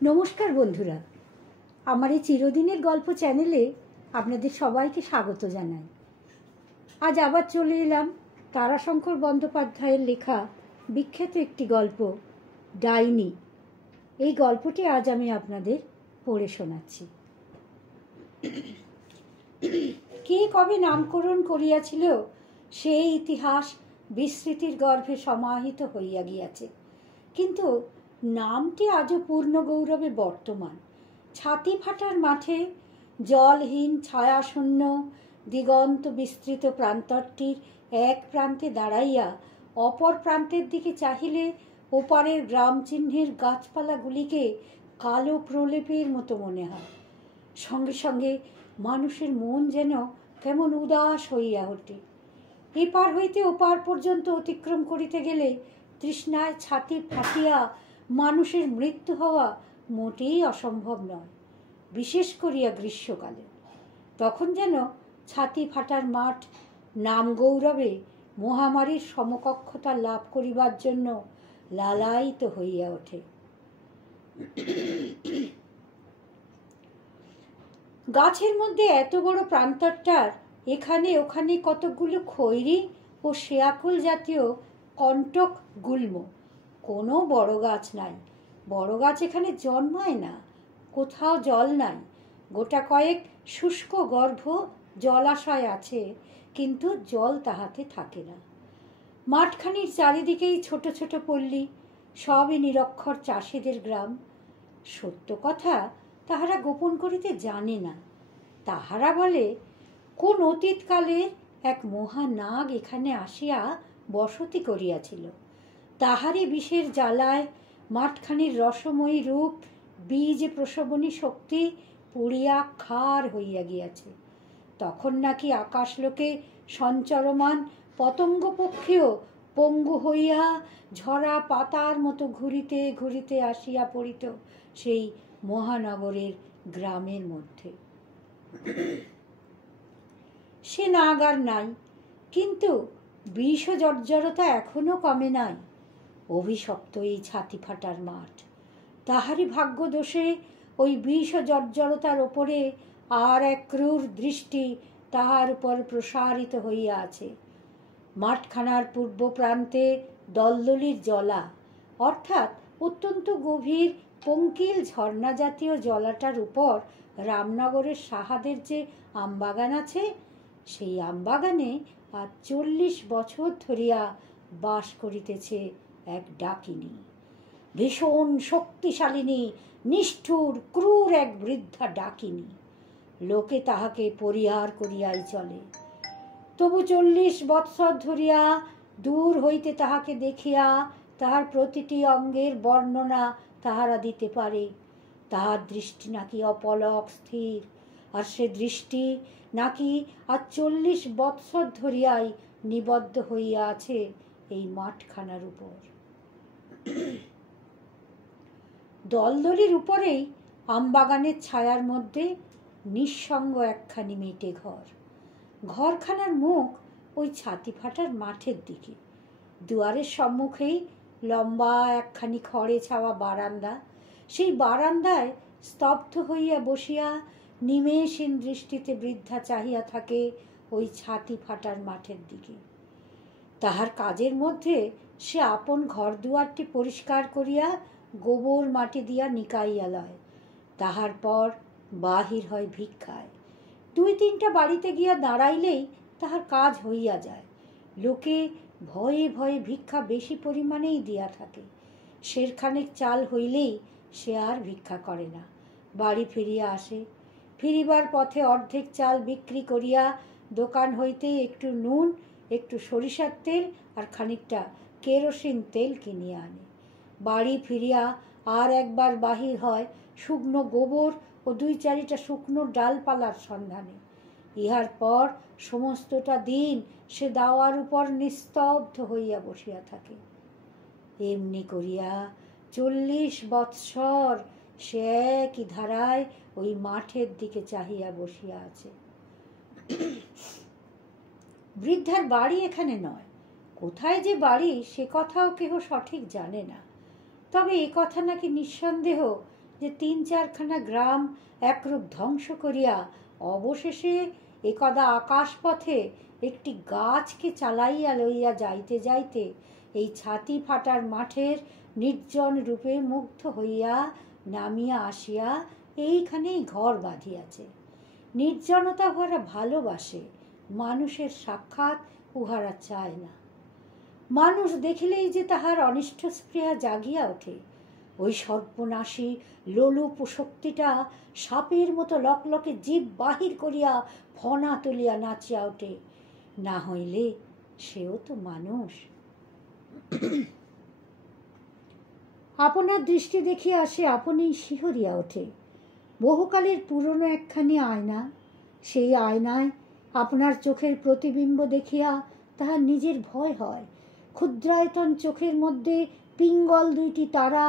নমস্কার বন্ধুরা, আমার এই চিরদিনের গল্প চ্যানেলে আপনাদের সবাইকে স্বাগত জানাই। আজ আবার চলে এলাম তারাশঙ্কর বন্দ্যোপাধ্যায়ের লেখা বিখ্যাত একটি গল্প, ডাইনি। এই গল্পটি আজ আমি আপনাদের পড়ে শোনাচ্ছি। কে কবে নামকরণ করিয়াছিল সেই ইতিহাস বিস্মৃতির গর্ভে সমাহিত হইয়া গিয়াছে, কিন্তু নামটি আজও পূর্ণ গৌরবে বর্তমান। ছাতি ফাটার মাঠে জলহীন ছায়াশূন্য দিগন্ত বিস্তৃত প্রান্তরটির এক প্রান্তে দাঁড়াইয়া অপর প্রান্তের দিকে চাহিলে ওপারের গ্রাম চিহ্নের গাছপালাগুলিকে কালো প্রলেপের মতো মনে হয়। সঙ্গে সঙ্গে মানুষের মন যেন কেমন উদাস হইয়া ওঠে। এপার হইতে ওপার পর্যন্ত অতিক্রম করিতে গেলে তৃষ্ণায় ছাতি ফাটিয়া মানুষের মৃত্যু হওয়া মোটেই অসম্ভব নয়, বিশেষ করিয়া গ্রীষ্মকালে। তখন যেন ছাতি ফাটার মাঠ নাম গৌরবে মহামারীর সমকক্ষতা লাভ করিবার জন্য লালায়িত হইয়া ওঠে। গাছের মধ্যে এত বড় প্রান্তরটার এখানে ওখানে কতকগুলো খৈরি ও শেয়াকুল জাতীয় কণ্টক গুল্ম। কোনো বড় গাছ নাই। বড় গাছ এখানে জন্মায় না। কোথাও জল নাই। গোটা কয়েক শুষ্ক গর্ভ জলাশয় আছে, কিন্তু জল তাহাতে থাকে না। মাঠখানির চারিদিকেই ছোট ছোট পল্লী, সবই নিরক্ষর চাষিদের গ্রাম। সত্য কথা তাহারা গোপন করিতে জানে না। তাহারা বলে, কোন অতীতকালে এক মহানাগ এখানে আসিয়া বসতি করিয়াছিল। তাহারই বিষের জ্বালায় মাঠখানির রসময়ী রূপ, বীজ প্রসবনী শক্তি পুড়িয়া খার হইয়া গিয়াছে। তখন নাকি আকাশলোকে সঞ্চরমান পতঙ্গ পক্ষীও পঙ্গু হইয়া ঝরা পাতার মতো ঘুরিতে ঘুরিতে আসিয়া পড়িত সেই মহানগরের গ্রামের মধ্যে। সে নাগ আর নাই, কিন্তু বিষ জর্জরতা এখনো কমে নাই। অভিশপ্ত এই ছাতি ফাটার মাঠ। তাহারই ভাগ্য দোষে ওই বিষ জর্জরতার ওপরে আর এক ক্রূর দৃষ্টি তাহার উপর প্রসারিত হইয়া আছে। মাঠখানার পূর্ব প্রান্তে দলদলির জলা, অর্থাৎ অত্যন্ত গভীর পঙ্কিল ঝর্ণা জাতীয় জলাটার উপর রামনগরের সাহাদের যে আমবাগান আছে, সেই আমবাগানে আজ 40 বছর ধরিয়া বাস করিতেছে এক ডাকিনী। ভীষণ শক্তিশালিনী, নিষ্ঠুর ক্রূর এক বৃদ্ধা ডাকিনী। লোকে তাহাকে পরিহার করিয়াই চলে। তবু 40 বৎসর ধরিয়া দূর হইতে তাহাকে দেখিয়া তাহার প্রতিটি অঙ্গের বর্ণনা তাহারা দিতে পারে। তাহার দৃষ্টি নাকি অপলক স্থির, আর সে দৃষ্টি নাকি আর 40 বৎসর ধরিয়াই নিবদ্ধ হইয়া আছে এই মাঠখানার উপর। দলদলির উপরেই আমবাগানের ছায়ার মধ্যে নিঃসঙ্গ একখানি মেটে ঘর। ঘরখানার মুখ ওই ছাতি ফাটার মাঠের দিকে। দুয়ারের সম্মুখেই লম্বা একখানি খড়ে ছাওয়া বারান্দা। সেই বারান্দায় স্তব্ধ হইয়া বসিয়া নিমেষহীন দৃষ্টিতে বৃদ্ধা চাহিয়া থাকে ওই ছাতি ফাটার মাঠের দিকে। তাহার কাজের মধ্যে সে আপন ঘর দুয়ারটি পরিষ্কার করিয়া গোবর মাটি দিয়া নিকাইয়া লয়। তাহার পর বাহির হয় ভিক্ষায়। 2-3টা বাড়িতে গিয়া দাঁড়াইলেই তাহার কাজ হইয়া যায়। লোকে ভয়ে ভয়ে ভিক্ষা বেশি পরিমাণেই দিয়া থাকে। সেরখানেক চাল হইলেই সে আর ভিক্ষা করে না, বাড়ি ফিরিয়া আসে। ফিরিবার পথে অর্ধেক চাল বিক্রি করিয়া দোকান হইতে একটু নুন, একটু সরিষার তেল আর খানিকটা কেরোসিন তেল কিনিয়া আনে। বাড়ি ফিরিয়া আর একবার বাহির হয় শুকনো গোবর ও 2-4টা শুকনো ডালপালার সন্ধানে। ইহার পর সমস্তটা দিন সে দাওয়ার উপর নিস্তব্ধ হইয়া বসিয়া থাকে। এমনি করিয়া 40 বৎসর সে একই ধারায় ওই মাঠের দিকে চাহিয়া বসিয়া আছে। বৃদ্ধার বাড়ি এখানে নয়। কোথায় যে বাড়ি সে কথাও কেহ সঠিক জানে না। তবে এ কথা নাকি নিঃসন্দেহ যে 3-4খানা গ্রাম একরূপ ধ্বংস করিয়া অবশেষে একদা আকাশপথে একটি গাছকে চালাইয়া লইয়া যাইতে যাইতে এই ছাতি ফাটার মাঠের নির্জন রূপে মুগ্ধ হইয়া নামিয়া আসিয়া এইখানেই ঘর বাঁধিয়াছে। নির্জনতা উহারা ভালোবাসে, মানুষের সাক্ষাৎ উহারা চায় না। মানুষ দেখিলেই যে তাহার অনিষ্ট স্পৃহা জাগিয়া ওঠে। ওই সর্বনাশী লোলুপ শক্তিটা সাপের মতো লকলকে জীব বাহির করিয়া ফনা তুলিয়া নাচিয়া ওঠে। না হইলে সেও তো মানুষ। আপনার দৃষ্টি দেখিয়া সে আপনেই শিহরিয়া ওঠে। বহুকালের পুরনো একখানি আয়না, সেই আয়নায় আপনার চোখের প্রতিবিম্ব দেখিয়া তাহার নিজের ভয় হয়। ক্ষুদ্রায়তন চোখের মধ্যে পিঙ্গল 2টি তারা,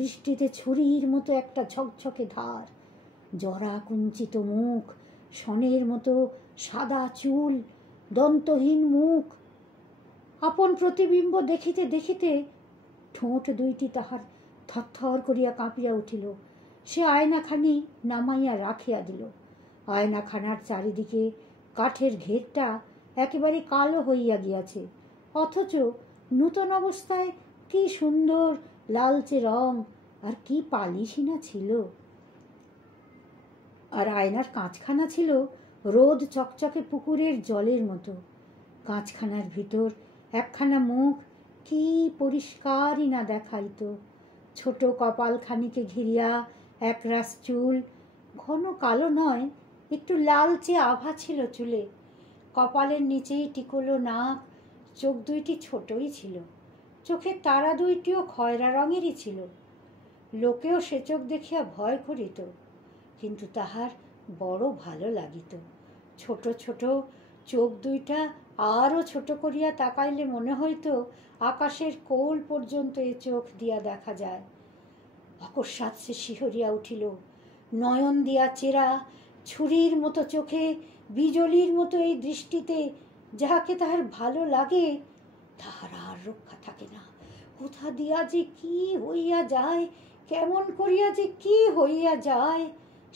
দৃষ্টিতে ছুরির মতো একটা ঝকঝকে ধার, জরা কুঞ্চিত মুখ, সনের মতো সাদা চুল, দন্তহীন মুখ। আপন প্রতিবিম্ব দেখিতে দেখিতে ঠোঁট 2টি তাহার থরথর করিয়া কাঁপিয়া উঠিল। সে আয়নাখানি নামাইয়া রাখিয়া দিল। আয়নাখানার চারিদিকে কাঠের ঘেরটা একেবারে কালো হইয়া গিয়াছে, অথচ নূতন অবস্থায় কি সুন্দর লালচে রং, আর কি পালিশই না ছিল। আর আয়নার কাঁচখানা ছিল রোদ চকচকে পুকুরের জলের মতো। কাঁচখানার ভিতর একখানা মুখ কি পরিষ্কারই না দেখাইত। ছোট কপালখানিকে ঘিরিয়া একরাশ চুল, ঘন কালো নয়, একটু লালচে আভা ছিল চুলে। কপালের নিচেই টিকলো নাক, চোখ 2টি ছোটই ছিল। চোখের তারা 2টিও খয়রা রঙেরই ছিল। লোকেও সে চোখ দেখিয়া ভয় করিত, কিন্তু তাহার বড় ভালো লাগিত। ছোট ছোট চোখ 2টা আরও ছোট করিয়া তাকাইলে মনে হইত আকাশের কোল পর্যন্ত এ চোখ দিয়া দেখা যায়। অকস্মাৎ সে শিহরিয়া উঠিল। নয়ন দিয়া চেরা, ছুরির মতো চোখে, বিজলির মতো এই দৃষ্টিতে যাহাকে তাহার ভালো লাগে, তাহার আর রক্ষা থাকে না। কোথা দিয়া যে কি হইয়া যায়, কেমন করিয়া যে কি হইয়া যায়,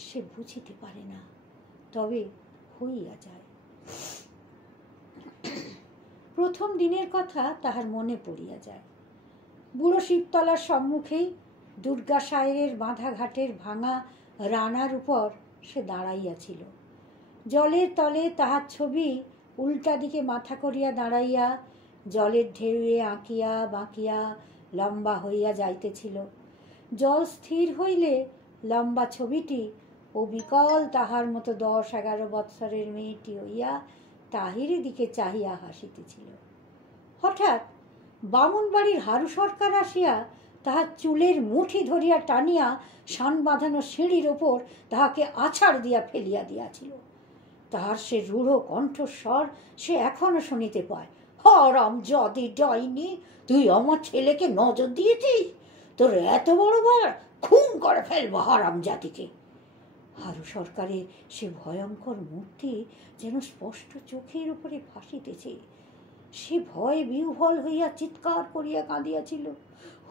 সে বুঝিতে পারে না, তবে হইয়া যায়। প্রথম দিনের কথা তাহার মনে পড়িয়া যায়। বুড়ো শিবতলার সম্মুখেই দুর্গাসায়ের বাঁধা ঘাটের ভাঙা রানার উপর সে দাঁড়াইয়াছিল। জলের তলে তাহার ছবি উল্টা দিকে মাথা করিয়া দাঁড়াইয়া জলের ঢেউয়ে আঁকিয়া বাঁকিয়া লম্বা হইয়া যাইতেছিল। জল স্থির হইলে লম্বা ছবিটি ও বিকল তাহার মতো 10-11 বৎসরের মেয়েটি হইয়া তাহিরের দিকে চাহিয়া হাসিতেছিল। হঠাৎ বামুন বাড়ির হারু সরকার আসিয়া তাহার চুলের মুঠি ধরিয়া টানিয়া শান বাঁধানো সিঁড়ির ওপর তাহাকে আছাড় দিয়া ফেলিয়া দিয়াছিল। তাহার সে রূঢ় কণ্ঠস্বর সে এখনো শুনিতে পায়। হারামজাদি ডাইনি, তুই আমার ছেলেকে নজর দিয়েছিস? তোর এত বড় বার, খুন করে ফেলবো হারামজাদিকে। হারু সরকারের সে ভয়ঙ্কর মূর্তি যেন স্পষ্ট চোখের উপরে ভাসিতেছে। সে ভয়ে বিহ্বল হইয়া চিৎকার করিয়া কাঁদিয়াছিল।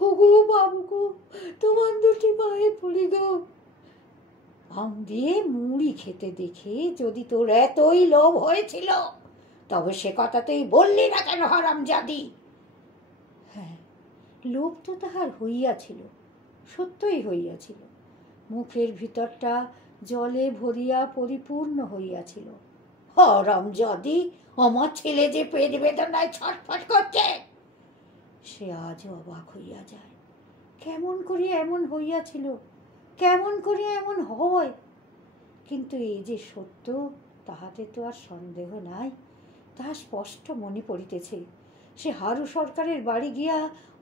ওগো বাবুগো, তোমার 2টি পায়ে পড়ি গো। আম দিয়ে মুড়ি খেতে দেখে যদি তোর এতই লোভ হয়েছিল, তবে সে কথা তুই বললি না কেন হারামজাদি? হ্যাঁ, লোভ তো তাহার হইয়াছিল, সত্যই হইয়াছিল। মুখের ভিতরটা জলে ভরিয়া পরিপূর্ণ হইয়াছিল। হারামজাদি, আমার ছেলে যে পেট বেদনায় ছটফট করছে। সে আজও অবাক হইয়া যায়। কেমন করিয়া এমন হইয়াছিল, কেমন করিয়া এমন হয়? কিন্তু এই যে সত্য, তাহাতে তো আর সন্দেহ নাই। তাহা স্পষ্ট মনে পড়িতেছে। সে হারু সরকারের বাড়ি গিয়া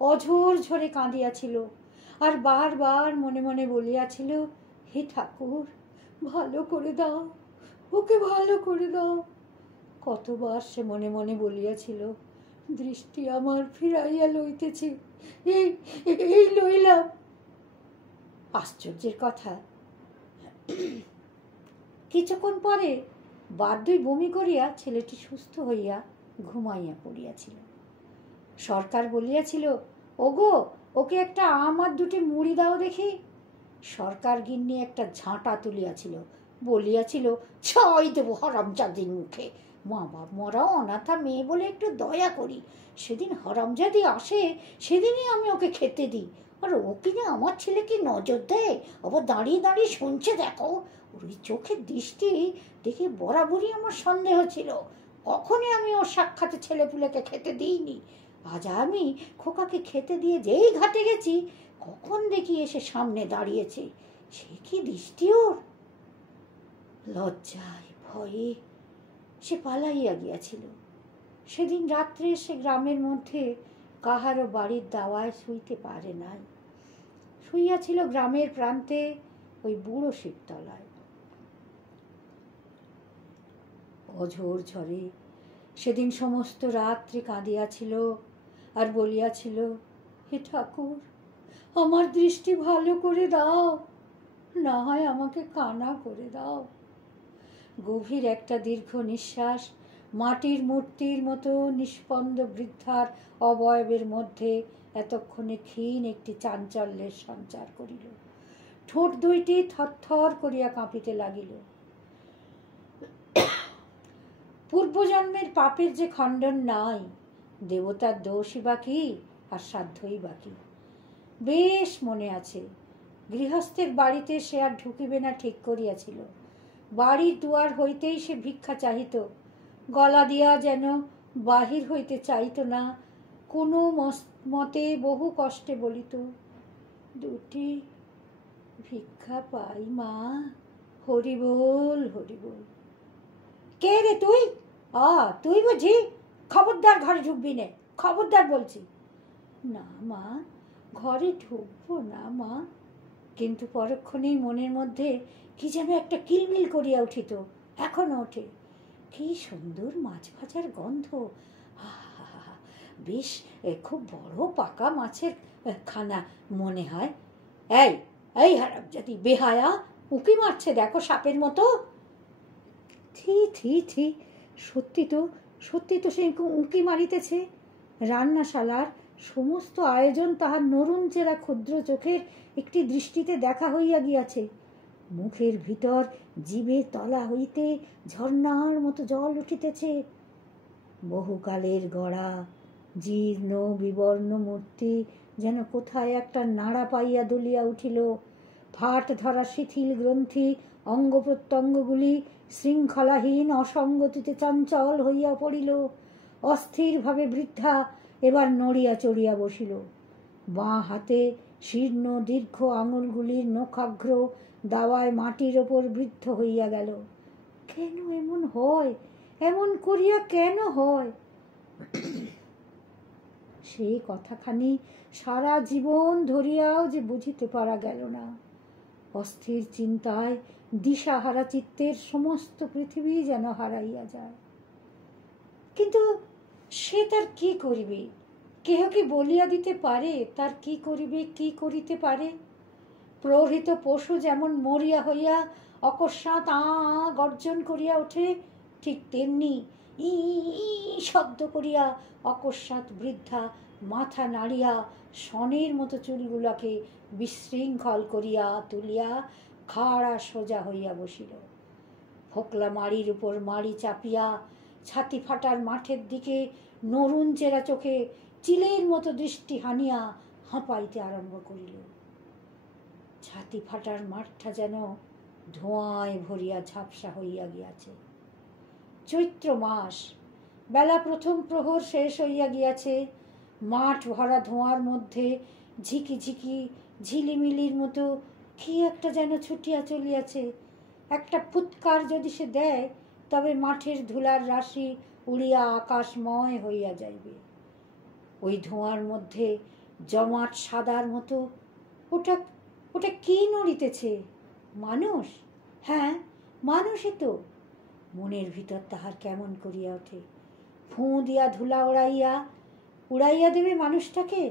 অঝোর ঝরে কাঁদিয়াছিল, আর বারবার মনে মনে বলিয়াছিল, হে ঠাকুর, ভালো করে দাও, ওকে ভালো করে দাও। কতবার সে মনে মনে বলিয়াছিল, দৃষ্টি আমার ফিরাইয়া লইতেছে, এই লইলাম। আশ্চর্যের কথা, কিছুক্ষণ পরে বারদুই বমি করিয়া ছেলেটি সুস্থ হইয়া ঘুমাইয়া পড়িয়াছিল। সরকার বলিয়াছিল, ওগো, ওকে একটা আম আর 2টি মুড়ি দাও দেখি। সরকার গিন্নি একটা ঝাঁটা তুলিয়াছিল, বলিয়াছিল, ছাই দেব হরামজাদির মুখে। মা বাপ মরা অনাথা মেয়ে বলে একটু দয়া করি। সেদিন হরামজাদি আসে, সেদিনই আমি ওকে খেতে দিই। আর ও কিনা আমার ছেলেকে নজর দেয়, আবার দাঁড়িয়ে দাঁড়িয়ে শুনছে। দেখো, ওই চোখের দৃষ্টি দেখে বরাবরই আমার সন্দেহ ছিল। কখনই আমি ওর সাক্ষাতে ছেলেপুলেকে খেতে দিইনি। আজ আমি খোকাকে খেতে দিয়ে যেই ঘাটে গেছি, কখন দেখি এসে সামনে দাঁড়িয়েছে। সে কি দৃষ্টি ওর! লজ্জায় ভয়ে সে পালাইয়া গিয়াছিল। সেদিন রাত্রে সে গ্রামের মধ্যে কাহারও বাড়ির দাওয়ায় শুইতে পারে নাই। শুইয়াছিল গ্রামের প্রান্তে ওই বুড়ো শিবতলায়। অঝোর ঝড়ে সেদিন সমস্ত রাত্রি কাঁদিয়াছিল আর বলিয়াছিল, হে ঠাকুর, আমার দৃষ্টি ভালো করে দাও, না হয় আমাকে কানা করে দাও। গভীর একটা দীর্ঘ নিঃশ্বাস মাটির মূর্তির মতো নিষ্পন্দ বৃদ্ধার অবয়বের মধ্যে এতক্ষণে ক্ষীণ একটি চাঞ্চল্যের সঞ্চার করিল। ঠোঁট দুইটি থরথর করিয়া কাঁপিতে লাগিল। পূর্বজন্মের পাপের যে খণ্ডন নাই, দেবতার দোষই বাকি আর সাধ্যই বাকি। বেশ মনে আছে, গৃহস্থের বাড়িতে সে আর ঢুকিবে না ঠিক করিয়াছিল। বাড়ির দুয়ার হইতেই সে ভিক্ষা চাহিত, গলা দিয়া যেন বাহির হইতে চাইত না। কোনো মতে বহু কষ্টে বলিত, দুটি ভিক্ষা পাই মা, হরি বল হরি বল। কে রে তুই? তুই বুঝি? খবরদার ঘরে ঢুকবি নে, খবরদার বলছি। না মা, ঘরে ঢুকবো না মা। কিন্তু পরক্ষণেই মনের মধ্যে কি যেন একটা কিলমিল করিয়া উঠিত, এখনো ওঠে। কি সুন্দর মাছ ভাজার গন্ধ! বেশ খুব বড় পাকা মাছের খানা মনে হয়। এই এই হারামজাদি বেহায়া, উঁকি মারছে দেখো সাপের মতো। থি থি থি, সত্যি তো সে উঁকি মারিতেছে। রান্নাশালার সমস্ত আয়োজন তাহার নরুন চেরা ক্ষুদ্র চোখের একটি দৃষ্টিতে দেখা হইয়া গিয়াছে। মুখের ভিতর জিভে তলা হইতে ঝর্ণার মতো জল উঠিতেছে। বহুকালের গড়া জীর্ণ বিবর্ণ মূর্তি যেন কোথায় একটা নাড়া পাইয়া দুলিয়া উঠিল। ফাট ধরা শিথিল গ্রন্থি অঙ্গ প্রত্যঙ্গগুলি শৃঙ্খলাহীন অসঙ্গতিতে চঞ্চল হইয়া পড়িল। অস্থিরভাবে বৃদ্ধা এবার নড়িয়া চড়িয়া বসিল। বাঁ হাতে শীর্ণ দীর্ঘ আঙুলগুলির নখাগ্র দাওয়ায় মাটির ওপর বৃদ্ধ হইয়া গেল। কেন এমন হয়? এমন করিয়া কেন হয়? সেই কথাখানি সারা জীবন ধরিয়াও যে বুঝিতে পারা গেল না। অস্থির চিন্তায় দিশাহারা চিত্তের সমস্ত পৃথিবী যেন হারাইয়া যায়। কিন্তু সে তার কি করিবে? কেহ কি বলিয়া দিতে পারে তার কি করিবে, কি করিতে পারে? প্রহৃত পশু যেমন মরিয়া হইয়া অকস্মাৎ গর্জন করিয়া ওঠে, ঠিক তেমনি ই শব্দ করিয়া অকস্মাৎ বৃদ্ধা মাথা নাড়িয়া শনের মতো চুলগুলোকে বিশৃঙ্খল করিয়া তুলিয়া খাড়া সোজা হইয়া বসিল। ফোকলা মাড়ির উপর মাড়ি চাপিয়া ছাতি ফাটার মাঠের দিকে নরুন চেরা চোখে চিলের মতো দৃষ্টি হানিয়া হাঁপাইতে আরম্ভ করিল। ছাতি ফাটার মাঠটা যেন ধোঁয়ায় ভরিয়া ঝাপসা হইয়া গিয়াছে। চৈত্র মাস, বেলা প্রথম প্রহর শেষ হইয়া গিয়াছে। মাঠ ভরা ধোঁয়ার মধ্যে ঝিকি ঝিকি ঝিলিমিলির মতো কি একটা যেন ছুটিয়া চলিয়াছে। একটা ফুৎকার যদি সে দেয়, তবে মাঠের ধুলার রাশি উড়িয়া আকাশময় হইয়া যাইবে। ওই ধোঁয়ার মধ্যে জমাট সাদার মতো ওটা ওটা কি নড়িতেছে? মানুষ? হ্যাঁ, মানুষই তো। মনের ভিতর তাহার কেমন করিয়া ওঠে। ফুঁ দিয়া ধুলা উড়াইয়া দেবে মানুষটাকে।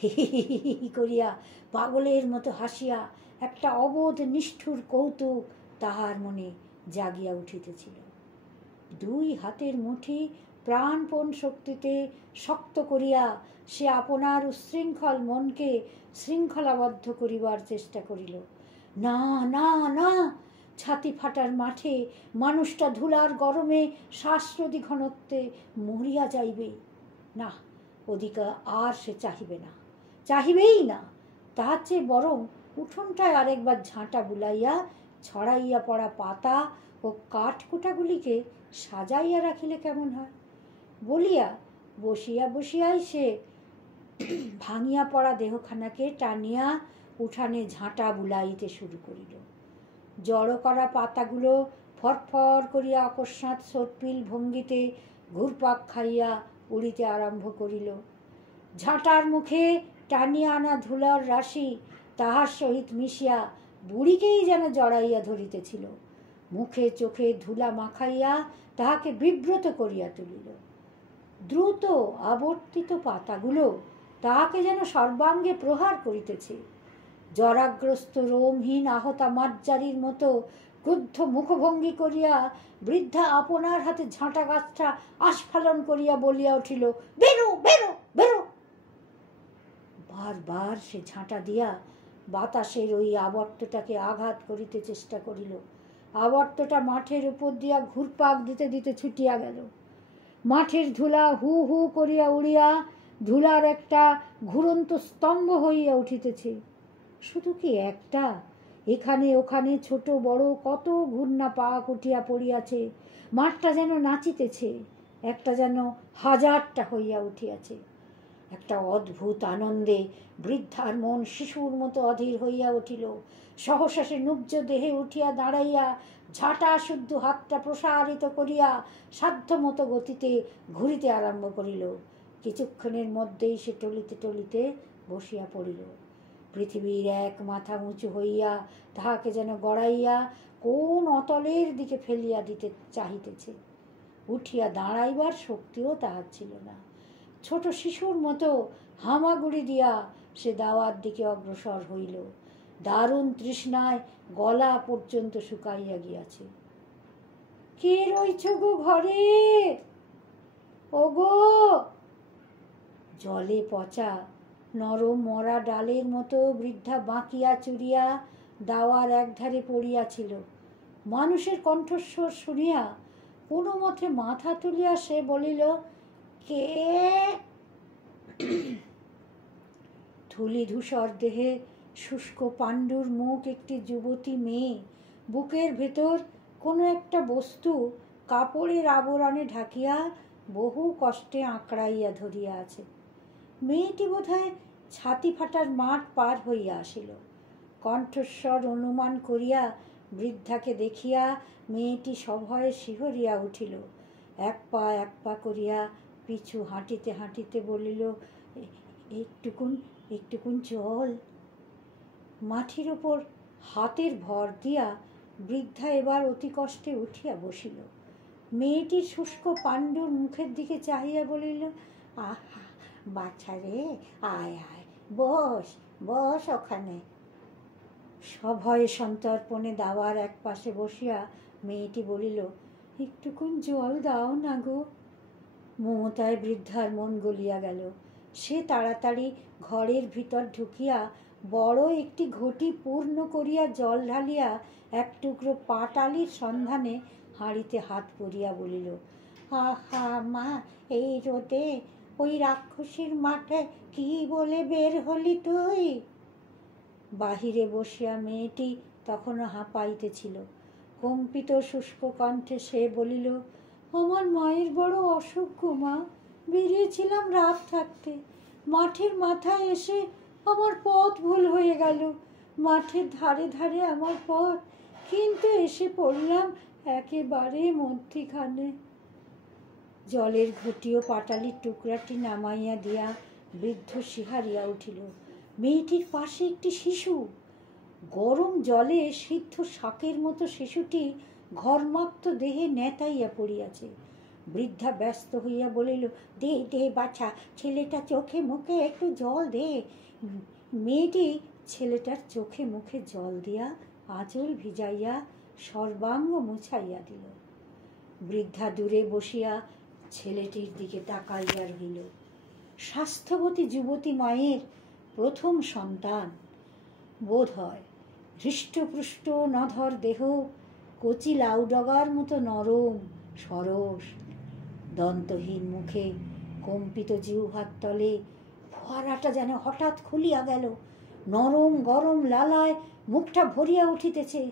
হি করিয়া পাগলের মতো হাসিয়া একটা অবোধ নিষ্ঠুর কৌতুক তাহার মনে জাগিয়া উঠিতেছিল। দুই হাতের মুঠি প্রাণপণ শক্তিতে শক্ত করিয়া সে আপনার উশৃঙ্খল মনকে শৃঙ্খলাবদ্ধ করিবার চেষ্টা করিল। না না না, ছাতি ফাটার মাঠে মানুষটা ধুলার গরমে শ্বাসরোধী ঘনত্বে মরিয়া যাইবে। না, ওদিকে আর সে চাহিবে না, চাহিবেই না। তার চেয়ে বরং উঠোনটায় আরেকবার ঝাঁটা বুলাইয়া ছড়াইয়া পড়া পাতা ও কাঠকুটাগুলিকে সাজাইয়া রাখিলে কেমন হয় বলিয়া বসিয়া বসিয়াই সে ভাঙিয়া পড়া দেহখানাকে টানিয়া উঠানে ঝাঁটা বুলাইতে শুরু করিল। জড়ো করা পাতাগুলো ফরফর করিয়া অকস্মাৎ সর্পিল ভঙ্গিতে ঘুরপাক খাইয়া উড়িতে আরম্ভ করিল। ঝাঁটার মুখে টানিয়া আনা ধুলার রাশি তাহার সহিত মিশিয়া বুড়িকেই যেন জড়াইয়া ধরিতেছিল। মুখে চোখে ধুলা মাখাইয়া তাহাকে বিব্রত করিয়া তুলিল। দ্রুত আবর্তিত পাতাগুলো তাহাকে যেন সর্বাঙ্গে প্রহার করিতেছে। জরাগ্রস্ত রোমহীন আহতা মাজ্জারির মতো ক্রুদ্ধ মুখভঙ্গি করিয়া বৃদ্ধা আপনার হাতে ঝাঁটা গাছটা আস্ফালন করিয়া বলিয়া উঠিল, বেরো বেরো বেরো। বারবার সে ঝাঁটা দিয়া বাতাসের ওই আবর্তটাকে আঘাত করিতে চেষ্টা করিল। আবর্তটা মাঠের উপর দিয়া ঘুরপাক দিতে দিতে ছুটিয়া গেল। মাঠের ধুলা হু হু করিয়া উড়িয়া ধুলার একটা ঘুরন্ত স্তম্ভ হইয়া উঠিতেছে। শুধু কি একটা, এখানে ওখানে ছোট বড় কত ঘূর্ণা পাক উঠিয়া পড়িয়াছে। মাঠটা যেন নাচিতেছে, একটা যেন হাজারটা হইয়া উঠিয়াছে। একটা অদ্ভুত আনন্দে বৃদ্ধার মন শিশুর মতো অধীর হইয়া উঠিল। সহসা সে নুব্জ দেহে উঠিয়া দাঁড়াইয়া ঝাঁটা শুদ্ধ হাতটা প্রসারিত করিয়া সাধ্যমতো গতিতে ঘুরিতে আরম্ভ করিল। কিছুক্ষণের মধ্যেই সে টলিতে টলিতে বসিয়া পড়িল। পৃথিবীর এক মাথা উঁচু হইয়া তাহাকে যেন গড়াইয়া কোন অতলের দিকে ফেলিয়া দিতে চাহিতেছে। উঠিয়া দাঁড়াইবার শক্তিও তাহার ছিল না। ছোট শিশুর মতো হামাগুড়ি দিয়া সে দাওয়ার দিকে অগ্রসর হইল। দারুণ তৃষ্ণায় গলা পর্যন্ত শুকাইয়া গিয়াছে। কে রইছ গো ঘরে? ওগো! জলে পচা নরম মরা ডালের মতো বৃদ্ধা বাঁকিয়া চুরিয়া দাওয়ার একধারে পড়িয়াছিল। মানুষের কণ্ঠস্বর শুনিয়া কোনো মতে মাথা তুলিয়া সে বলিল, কে? ধূলি ধূসর দেহে শুষ্ক পাণ্ডুর মুখ একটি যুবতী মেয়ে, বুকের ভেতর কোনো একটা বস্তু কাপড়ের আবরণে ঢাকিয়া বহু কষ্টে আঁকড়াইয়া ধরিয়া আছে। মেয়েটি বোধহয় ছাতি ফাটার মাঠ পার হইয়া আসিল। কণ্ঠস্বর অনুমান করিয়া বৃদ্ধাকে দেখিয়া মেয়েটি সভয়ে শিহরিয়া উঠিল। এক পা করিয়া পিছু হাঁটিতে হাঁটিতে বলিল, একটুকুন জল। মাটির ওপর হাতের ভর দিয়া বৃদ্ধা এবার অতি কষ্টে উঠিয়া বসিল। মেয়েটির শুষ্ক পাণ্ডুর মুখের দিকে চাহিয়া বলিল, আহা বাছা রে, আয় আয়, বস বস ওখানে। সভয়ে সন্তর্পণে দাওয়ার এক পাশে বসিয়া মেয়েটি বলিল, একটুকুন জল দাও না গো। মমতায় বৃদ্ধার মন গলিয়া গেল। সে তাড়াতাড়ি ঘরের ভিতর ঢুকিয়া বড় একটি ঘটি পূর্ণ করিয়া জল ঢালিয়া এক টুকরো পাটালির সন্ধানে হাঁড়িতে হাত পরিয়া বলিল, আহা মা, এই রোদে ওই রাক্ষসীর মাঠে কি বলে বের হলি তুই? বাহিরে বসিয়া মেয়েটি তখনও হাঁপাইতেছিল। কম্পিত শুষ্ক কণ্ঠে সে বলিল, আমার মায়ের বড় অসুখ গো মা, বেরিয়েছিলাম রাত থাকতে। মাঠের মাথায় এসে আমার পথ ভুল হয়ে গেল। মাঠের ধারে ধারে আমার পথ, কিন্তু এসে পড়লাম একেবারে মধ্যিখানে। জলের ঘটি ও পাটালির টুকরাটি নামাইয়া দিয়া বৃদ্ধ শিহারিয়া উঠিল। মেয়েটির পাশে একটি শিশু, গরম জলে সিদ্ধ শাকের মতো শিশুটি ঘর্মাক্ত দেহে নেতাইয়া পড়িয়াছে। বৃদ্ধা ব্যস্ত হইয়া বলিল, দে দে বাছা, ছেলেটা চোখে মুখে একটু জল দে। মেয়েটি ছেলেটার চোখে মুখে জল দিয়া আঁচল ভিজাইয়া সর্বাঙ্গ মুছাইয়া দিল। বৃদ্ধা দূরে বসিয়া ছেলেটির দিকে তাকাইয়া রহিল। স্বাস্থ্যবতী যুবতী মায়ের প্রথম সন্তান বোধ হয়। হৃষ্টপুষ্ট নধর দেহ, কচি লাউ ডগার মতো নরম সরস, দন্তহীন মুখে কম্পিত জিহ্বার তলে ফোয়ারাটা যেন হঠাৎ খুলিয়া গেল। নরম গরম লালায় মুখটা ভরিয়া উঠিতেছে।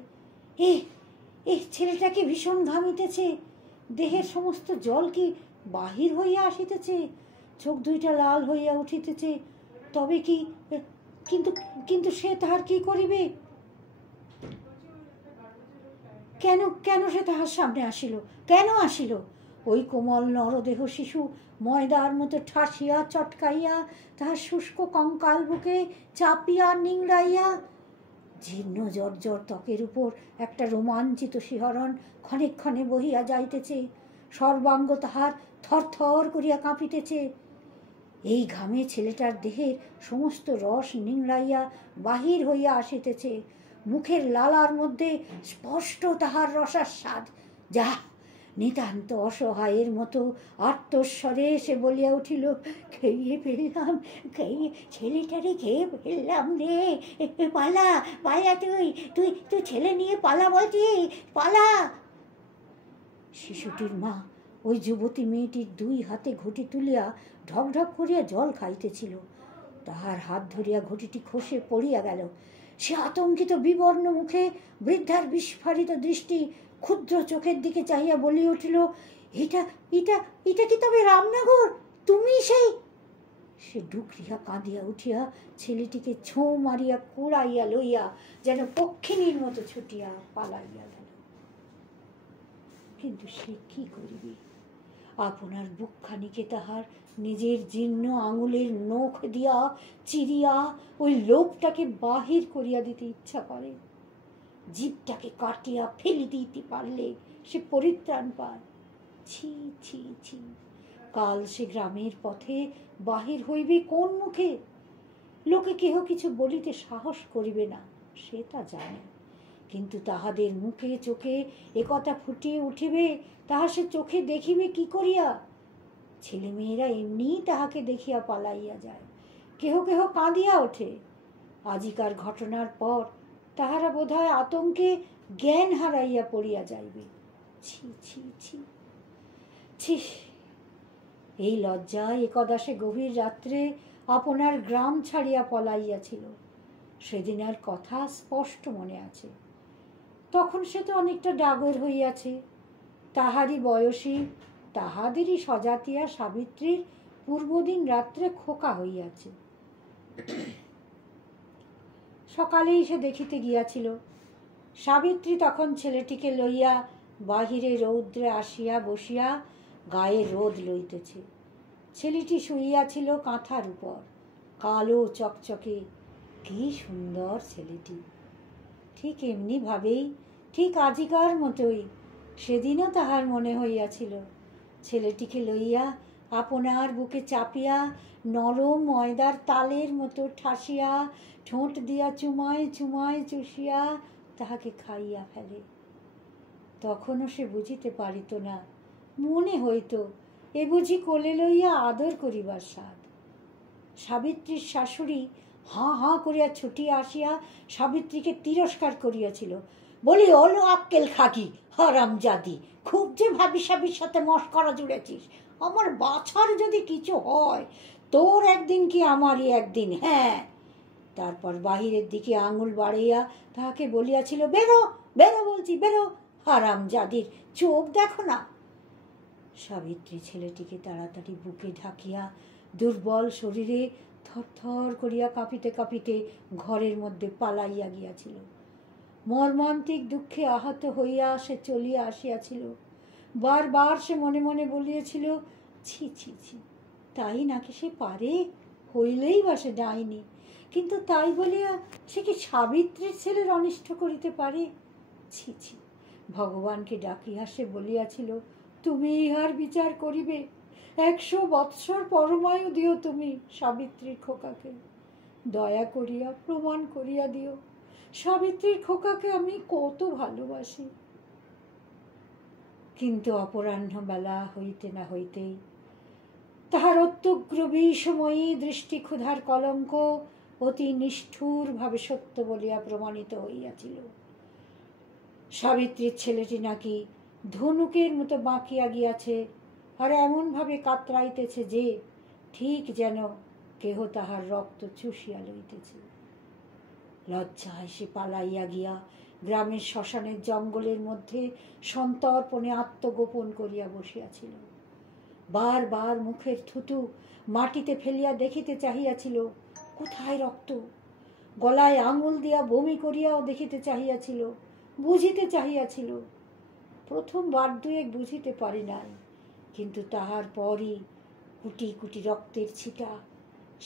ছেলেটাকে ভীষণ ঘামিতেছে। দেহের সমস্ত জল কি বাহির হইয়া আসিতেছে। চোখ দুইটা লাল হইয়া উঠিতেছে। তবে কি কিন্তু কিন্তু সে তাহার কি করিবে? কেন কেন সে তাহার সামনে আসিল? কেন আসিল? ওই কোমল নরদেহ শিশু ময়দার মতো ঠাসিয়া চটকাইয়া তাহার শুষ্ক কঙ্কাল বুকে চাপিয়া নিংড়াইয়া জীর্ণ জর্জর ত্বকের উপর একটা রোমাঞ্চিত শিহরণ ক্ষণে ক্ষণে বহিয়া যাইতেছে। সর্বাঙ্গ তাহার থরথর করিয়া কাঁপিতেছে। এই ঘামে ছেলেটার দেহের সমস্ত রস নিংড়াইয়া বাহির হইয়া আসিতেছে। মুখের লালার মধ্যে স্পষ্ট তাহার রসাস্বাদ। যা নিতান্ত অসহায়ের মতো আর্তস্বরে সে বলিয়া উঠিল, খেয়ে ফেললাম, ছেলেটারে খেয়ে ফেললাম রে। পালা পালা, তুই তুই ছেলে নিয়ে পালা বলছি, পালা। শিশুটির মা ওই যুবতী মেয়েটির দুই হাতে ঘটি তুলিয়া ঢক ঢক করিয়া জল খাইতেছিল। তাহার হাত ধরিয়া ঘটিটি খসে পড়িয়া গেল। সে আতঙ্কিত বিবর্ণ মুখে বৃদ্ধার বিস্ফারিত দৃষ্টি ক্ষুদ্র চোখের দিকে চাহিয়া বলিয়া উঠিল, এটা এটা এটা কি তবে রামনগর? তুমি সেই? সে ডুকরিয়া কাঁদিয়া উঠিয়া ছেলেটিকে ছোঁ মারিয়া কুড়াইয়া লইয়া যেন পক্ষিণীর মতো ছুটিয়া পালাইয়া গেল। কিন্তু সে কি করিবে? আপনার বুকখানিকে তাহার নিজের জীর্ণ আঙুলের নখ দিয়া চিরিয়া ওই লোভটাকে বাহির করিয়া দিতে ইচ্ছা করে। জীবটাকে কাটিয়া ফেলে দিতে পারলে সে পরিত্রাণ পায়। ছি ছি ছি, কাল সে গ্রামের পথে বাহির হইবে কোন মুখে? লোকে কেহ কিছু বলিতে সাহস করিবে না, সে তা জানে। কিন্তু তাহাদের মুখে চোখে একথা ফুটিয়ে উঠিবে, তাহা সে চোখে দেখিবে কি করিয়া? ছেলেমেয়েরা এমনি তাহাকে দেখিয়া পালাইয়া যায়। কেহ কেহ কাঁদিয়া ওঠে। আজিকার ঘটনার পর তাহারা বোধহয় আতঙ্কে জ্ঞান হারাইয়া পড়িয়া যাইবে। ছি ছি ছি ছি। এই লজ্জায় একদা সে গভীর রাত্রে আপনার গ্রাম ছাড়িয়া পলাইয়াছিল। সেদিনের কথা স্পষ্ট মনে আছে। তখন সে তো অনেকটা ডাগর হইয়াছে। তাহারই বয়সী, তাহাদেরই সজাতিয়া সাবিত্রীর পূর্বদিন রাত্রে খোকা হইয়াছে। সকালেই সে দেখিতে গিয়াছিল। সাবিত্রী তখন ছেলেটিকে লইয়া বাহিরে রৌদ্রে আসিয়া বসিয়া গায়ে রোদ লইতেছে। ছেলেটি শুইয়াছিল কাঁথার উপর, কালো চকচকে। কি সুন্দর ছেলেটি! ঠিক এমনি ভাবেই, ঠিক আজিকার মতোই সেদিনও তাহার মনে হইয়াছিল। ছেলেটিকে লইয়া আপনার বুকে চাপিয়া নরম ময়দার তালের মতো ঠাসিয়া ঠোঁট দিয়া চুমায় চুমায় চুষিয়া তাহাকে খাইয়া ফেলে। তখনও সে বুঝিতে পারিত না। মনে হইত এ বুঝি কোলে লইয়া আদর করিবার স্বাদ। সাবিত্রীর শাশুড়ি হাঁ হাঁ করিয়া ছুটিয়া আসিয়া সাবিত্রীকে তিরস্কার করিয়াছিল। বলি, ওলো আক্কেল খাকি, হারামজাদি, খুব যে ভাবি সাবির সাথে মশকরা জুড়েছিস। আমার বাছার যদি কিছু হয়, তোর একদিন কি আমারই একদিন। হ্যাঁ। তারপর বাহিরের দিকে আঙুল বাড়াইয়া তাহাকে বলিয়াছিল, বেরো বেরো বলছি, বেরো, হারামজাদির চোখ দেখো না। সাবিত্রী ছেলেটিকে তাড়াতাড়ি বুকে ঢাকিয়া দুর্বল শরীরে থরথর করিয়া কাঁপিতে কাঁপিতে ঘরের মধ্যে পালাইয়া গিয়াছিল। মর্মান্তিক দুঃখে আহত হইয়া সে চলিয়া আসিয়াছিল। বারবার সে মনে মনে বলিয়াছিল, ছি ছি ছি, তাই নাকি সে পারে? হইলেই বা সে ডাইনি। কিন্তু তাই বলিয়া সে কি সাবিত্রীর ছেলের অনিষ্ট করিতে পারে? ছি ছি। ভগবানকে ডাকিয়া সে বলিয়াছিল, তুমি ইহার বিচার করিবে। 100 বৎসর পরমায়ু দিও তুমি সাবিত্রীর খোকাকে। দয়া করিয়া প্রমাণ করিয়া দিও সাবিত্রীর খোকাকে আমি কত ভালোবাসি। কিন্তু অপরাহ্ন বেলা হইতে না হইতেই তাহার অত্যুগ্র বিষময়ী দৃষ্টি ক্ষুধার কলঙ্ক অতি নিষ্ঠুরভাবে সত্য বলিয়া প্রমাণিত হইয়াছিল। সাবিত্রীর ছেলেটি নাকি ধনুকের মতো বাঁকিয়া গিয়াছে, আর এমনভাবে কাতরাইতেছে যে ঠিক যেন কেহ তাহার রক্ত চুষিয়া লইতেছে। লজ্জায় সে পালাইয়া গিয়া গ্রামের শ্মশানের জঙ্গলের মধ্যে সন্তর্পণে আত্মগোপন করিয়া বসিয়াছিল। বার বার মুখের থুতু মাটিতে ফেলিয়া দেখিতে চাহিয়াছিল কোথায় রক্ত, গলায় আঙুল দিয়া বমি করিয়াও দেখিতে চাহিয়াছিল, বুঝিতে চাহিয়াছিল। প্রথম বার দুয়েক বুঝিতে পারি নাই, কিন্তু তাহার পরই কুটি কুটি রক্তের ছিটা,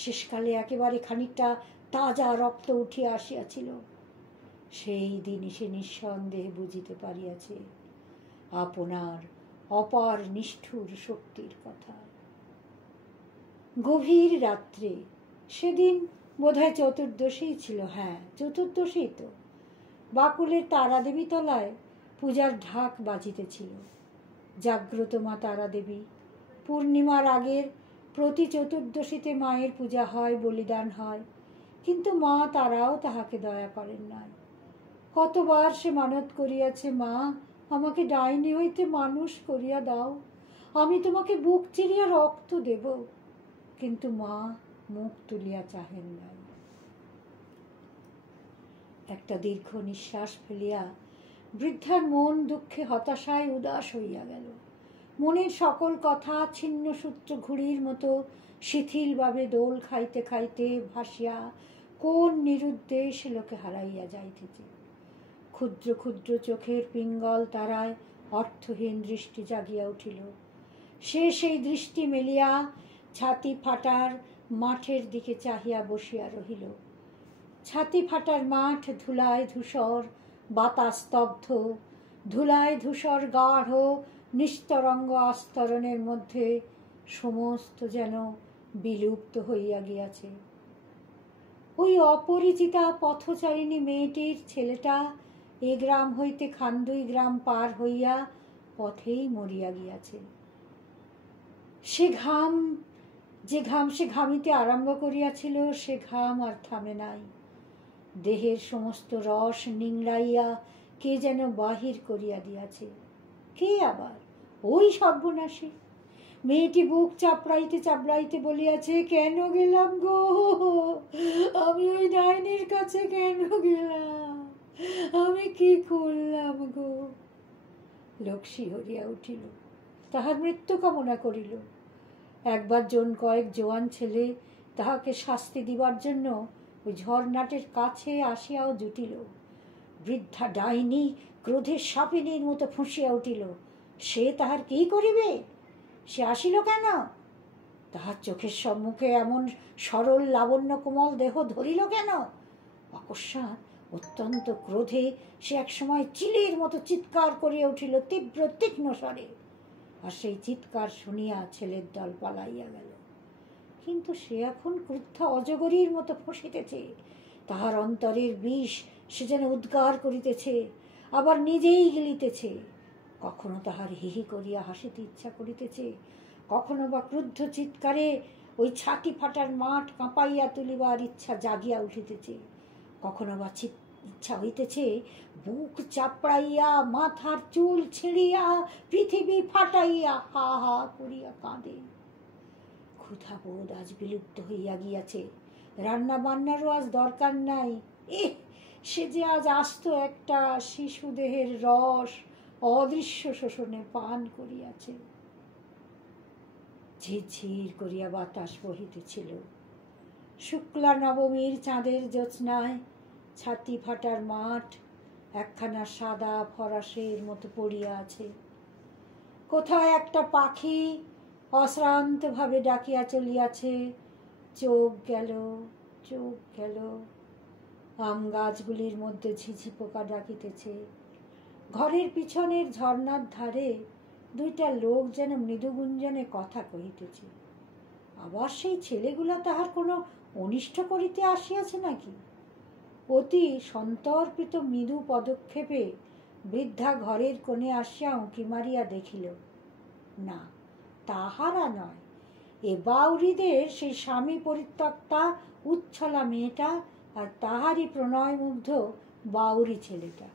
শেষকালে একেবারে খানিকটা তাজা রক্ত উঠিয়া আসিয়াছিল। সেই দিনই সে নিঃসন্দেহে বুঝিতে পারিয়াছে আপনার অপার নিষ্ঠুর শক্তির কথা। গভীর রাত্রে, সেদিন বোধহয় চতুর্দশী ছিল, হ্যাঁ চতুর্দশী তো, বাকুলের তারাদেবী তলায় পূজার ঢাক বাজিতেছিল। জাগ্রত মা তারাদেবী, পূর্ণিমার আগের প্রতি চতুর্দশীতে মায়ের পূজা হয়, বলিদান হয়, কিন্তু মা তারাও তাহাকে দয়া করেন নাই। কতবার সে মানত করিয়াছে, মা আমাকে ডাইনি হইতে মানুষ করিয়া দাও, আমি তোমাকে বুক চিরিয়া রক্ত দেব, কিন্তু মা মুখ তুলিয়া চাহেন নাই। একটা দীর্ঘ নিঃশ্বাস ফেলিয়া বৃদ্ধার মন দুঃখে হতাশায় উদাস হইয়া গেল। মনের সকল কথা ছিন্ন সূত্র ঘুড়ির মতো শিথিলভাবে দোল খাইতে খাইতে ভাসিয়া কোন নিরুদ্দেশ লোকে হারাইয়া যাইতেছে। ক্ষুদ্র ক্ষুদ্র চোখের পিঙ্গল তারায় অর্থহীন দৃষ্টি জাগিয়া উঠিল। সে সেই দৃষ্টি মেলিয়া ছাতি ফাটার মাঠের দিকে চাহিয়া বসিয়া রহিল। ছাতি ফাটার মাঠ ধুলায় ধূসর, বাতাস স্তব্ধ, ধুলায় ধূসর গাঢ় নিস্তরঙ্গ আস্তরণের মধ্যে সমস্ত যেন বিলুপ্ত হইয়া গিয়াছে। ওই অপরিচিতা পথচারিণী মেয়েটির ছেলেটা এ গ্রাম হইতে খান্দুই গ্রাম পার হইয়া পথেই মরিয়া গিয়াছে। যে ঘাম সে ঘামিতে আরম্ভ করিয়াছিল, সে ঘাম আর থামে নাই। দেহের সমস্ত রস নিংড়াইয়া কে যেন বাহির করিয়া দিয়াছে। কে আবার? ওই সর্বনাশী মেয়েটি বুক চাপড়াইতে চাপড়াইতে বলিয়াছে, কেন গেলাম গো, আমি ওই ডাইনির কাছে কেন গেলাম, আমি কি করলাম গো। লোক শিহরিয়া উঠিল, তাহার মৃত্যু কামনা করিল। একবার কয়েক জোয়ান ছেলে তাহাকে শাস্তি দিবার জন্য ওই ঝর্ণাটের কাছে আসিয়াও জুটিল। বৃদ্ধা ডাইনি ক্রোধে সাপিনীর মতো ফুঁসিয়া উঠিল। সে তাহার কি করিবে? সে আসিল কেন? তাহার চোখের সম্মুখে এমন সরল লাবণ্য কোমল দেহ ধরিল কেন? অকস্মাৎ অত্যন্ত ক্রোধে সে একসময় চিলের মতো চিৎকার করিয়া উঠিল তীব্র তীক্ষ্ণ স্বরে। আর সেই চিৎকার শুনিয়া ছেলের দল পালাইয়া গেল। কিন্তু সে এখন ক্রুদ্ধ অজগরীর মতো ফসিতেছে। তাহার অন্তরের বিষ সে যেন উদ্গার করিতেছে, আবার নিজেই গিলিতেছে। কখনো তাহার হিহি করিয়া হাসিতে ইচ্ছা করিতেছে, কখনো বা ক্রুদ্ধ চিৎকারে ওই ছাতি ফাটার মাঠ কাঁপাইয়া তুলিবার ইচ্ছা জাগিয়া উঠিতেছে। কখনো বা ইচ্ছা হইতেছে বুক চাপড়াইয়া মাথার চুল ছিঁড়িয়া পৃথিবী ফাটাইয়া হা হা করিয়া কাঁদে। ক্ষুধাবোধ আজ বিলুপ্ত হইয়া গিয়াছে, রান্না বান্নারও আজ দরকার নাই। সে যে আজ আস্ত একটা শিশুদেহের রস অদৃশ্য শোষণে পান করিয়াছে। ঝিরঝির করিয়া বাতাস বহিতেছিল। শুক্লা নবমীর চাঁদের জ্যোৎস্নায় ছাতি ফাটার মাঠ একখানা সাদা ফরাসের মতো পড়িয়া আছে। কোথায় একটা পাখি অশ্রান্তভাবে ডাকিয়া চলিয়াছে, চোখ গেল, চোখ গেল। আম গাছগুলির মধ্যে ঝিঝি পোকা ডাকিতেছে। ঘরের পিছনের ঝর্ণার ধারে দুইটা লোক যেন মৃদুগুঞ্জনে কথা কহিতেছে। আবার সেই ছেলেগুলা তাহার কোনো অনিষ্ট করিতে আসিয়াছে নাকি? অতি সন্তর্পিত মৃদু পদক্ষেপে বৃদ্ধা ঘরের কোণে আসিয়া উঁকি মারিয়া দেখিল, না, তাহারা নয়, এ বাউরিদের সেই স্বামী পরিত্যক্তা উচ্ছলা মেয়েটা আর তাহারই প্রণয়মুগ্ধ বাউরি ছেলেটা।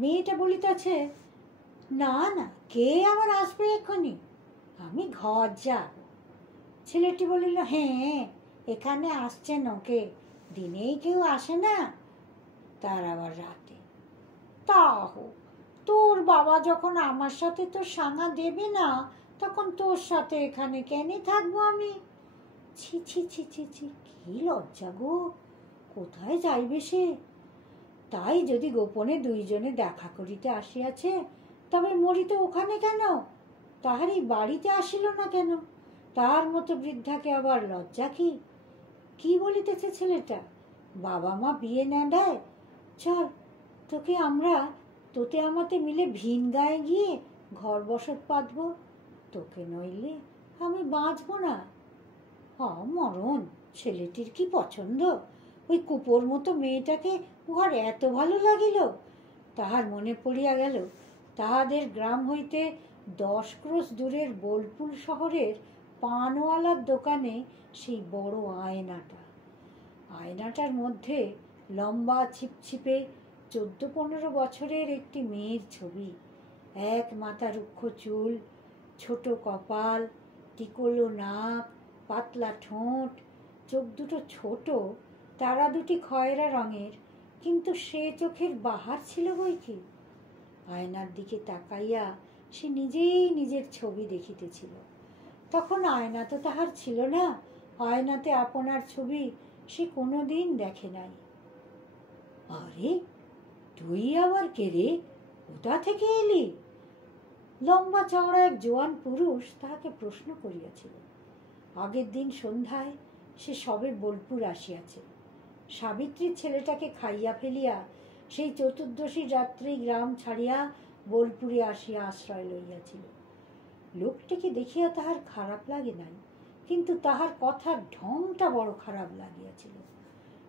মেয়েটা বলিতেছে, না না, কে আবার আসবে এক্ষুনি, আমি ঘর যাব। ছেলেটি বলিল, হ্যাঁ, এখানে আসছেন ওকে, দিনেই কেউ আসে না, তার আবার রাতে। তা হোক, তোর বাবা যখন আমার সাথে তোর সাঙা দেবে না, তখন তোর সাথে এখানে কেন থাকবো আমি? ছি ছি ছি ছি ছি, কি লজ্জা গো, কোথায় যাইবে সে? তাই যদি গোপনে দুইজনে দেখা করিতে আসিয়াছে, তবে মরিতে ওখানে কেন, তাহারই বাড়িতে আসিল না কেন? তার মতো বৃদ্ধাকে আবার লজ্জা কি? কি বলিতেছে ছেলেটা? বাবা মা বিয়ে না দেয়, চল তোতে আমাতে মিলে ভিন গায়ে গিয়ে ঘর বসত পাতব, তোকে নইলে আমি বাঁচব না। মরণ, ছেলেটির কি পছন্দ! ওই কুপোর মতো মেয়েটাকে উহার এত ভালো লাগিল। তাহার মনে পড়িয়া গেল, তাহাদের গ্রাম হইতে 10 ক্রোশ দূরের বোলপুর শহরের পানওয়ালার দোকানে সেই বড় আয়নাটার মধ্যে লম্বা ছিপছিপে 14-15 বছরের একটি মেয়ের ছবি। এক মাথা রুক্ষ চুল, ছোট কপাল, টিকলো নাক, পাতলা ঠোঁট, চোখ দুটো ছোট, তারা দুটি খয়েরা রঙের, কিন্তু সে চোখের বাহার ছিল বই কি। আয়নার দিকে তাকাইয়া সে নিজেই নিজের ছবি দেখিতেছিল। তখন আয়না তো তাহার ছিল না, আয়নাতে আপনার ছবি সে কোনোদিন দেখে নাই। আরে, তুই আবার কে রে, কোথা থেকে এলি? লম্বা চওড়া এক জোয়ান পুরুষ তাহাকে প্রশ্ন করিয়াছিল। আগের দিন সন্ধ্যায় সে সবে বোলপুর আসিয়াছে। সাবিত্রীর ছেলেটাকে খাইয়া ফেলিয়া সেই চতুর্দশী রাত্রি গ্রাম ছাড়িয়া বোলপুরে আসিয়া আশ্রয় লইয়াছিল। লোকটিকে দেখিয়া তাহার খারাপ লাগে নাই, কিন্তু তাহার কথার ঢংটা বড় খারাপ লাগিয়াছিল।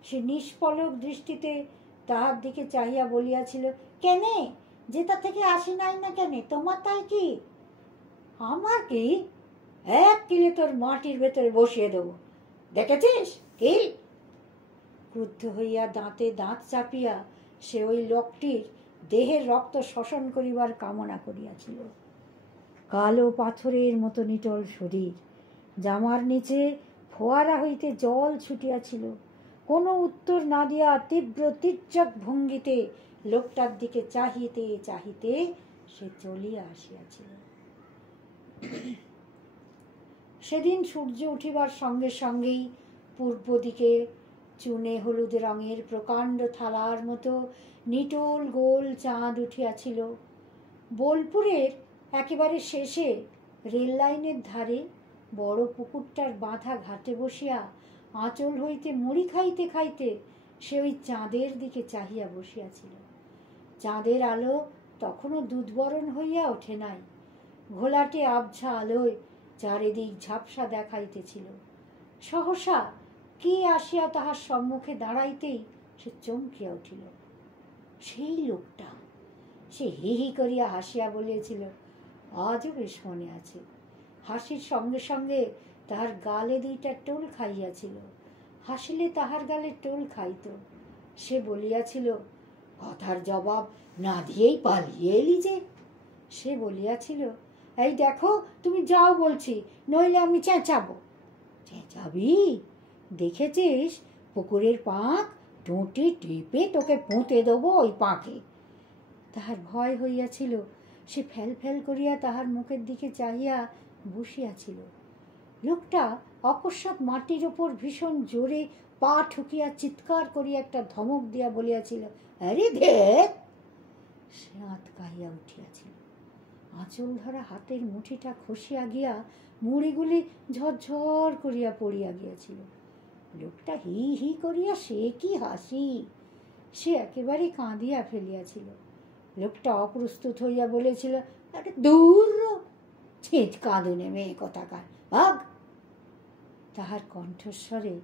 সে নিষ্পলক দৃষ্টিতে তাহার দিকে চাহিয়া বলিয়াছিল, কেনে, যেটা থেকে আসি নাই না কেনে, তোমার তাই কি? আমার কি? 1 কিলে তোর মাটির ভেতরে বসিয়ে দেবো, দেখেছিস কি? ক্রুদ্ধ হইয়া দাঁতে দাঁত চাপিয়া সে ওই লোকটির দেহের রক্ত শোষণ করিবার কামনা করিয়াছিল। কালো পাথরের মতো নিটল শরীর, জামার নিচে ফোয়ারা হইতে জল ছুটিয়াছিল। কোনো উত্তর না দিয়া তীব্র তির্যক ভঙ্গিতে লোকটার দিকে চাহিতে চাহিতে সে চলিয়া আসিয়াছিল। সেদিন সূর্য উঠিবার সঙ্গে সঙ্গেই পূর্ব দিকে চুনে হলুদ রঙের প্রকাণ্ড থালার মতো নিটোল গোল চাঁদ উঠিয়াছিল। বোলপুরের একেবারে শেষে রেল লাইনের ধারে বড় পুকুরটার বাঁধা ঘাটে বসিয়া আঁচল হইতে মুড়ি খাইতে খাইতে সে ওই চাঁদের দিকে চাহিয়া বসিয়াছিল। চাঁদের আলো তখনও দুধবরণ হইয়া ওঠে নাই। ঘোলাটে আবছা আলোয় চারিদিক ঝাপসা দেখাইতেছিল। সহসা কে আসিয়া তাহার সম্মুখে দাঁড়াইতেই সে চমকিয়া উঠিল। সেই লোকটা। সে হি হি করিয়া হাসিয়া বলিয়াছিল, আজও বেশ মনে আছে। হাসির সঙ্গে সঙ্গে তাহার গালে 2টা টোল খাইয়াছিল। হাসিলে তাহার গালে টোল খাইত। সে বলিয়াছিল, কথার জবাব না দিয়েই পালিয়ে এলি যে। সে বলিয়াছিল, এই দেখো, তুমি যাও বলছি, নইলে আমি চেঁচাবো। চেঁচাবি? দেখেছিস পুকুরের পাঁক, টুঁটি টিপে তোকে পুঁতে দেবো ওই পাঁকে। তাহার ভয় হইয়াছিল। সে ফেল ফেল করিয়া তাহার মুখের দিকে চাহিয়া বসিয়াছিল। লোকটা অকস্মাৎ মাটির ওপর ভীষণ জোরে পা ঠুকিয়া চিৎকার করিয়া একটা ধমক দিয়া বলিয়াছিল, আরে দেখ! সে আঁতকাইয়া উঠিয়াছিল। আঁচল ধরা হাতের মুঠিটা খসিয়া গিয়া মুড়িগুলি ঝরঝর করিয়া পড়িয়া গিয়াছিল। লোকটা হি হি করিয়া সে কি হাসি! সে একেবারে কাঁদিয়া ফেলিয়াছিল। লোকটা অপ্রস্তুত হইয়া বলেছিল, আরে দূর, ছিঁচ কাঁদুনে মেয়ে কোথাকার, ভাগ! তাহার কণ্ঠস্বরে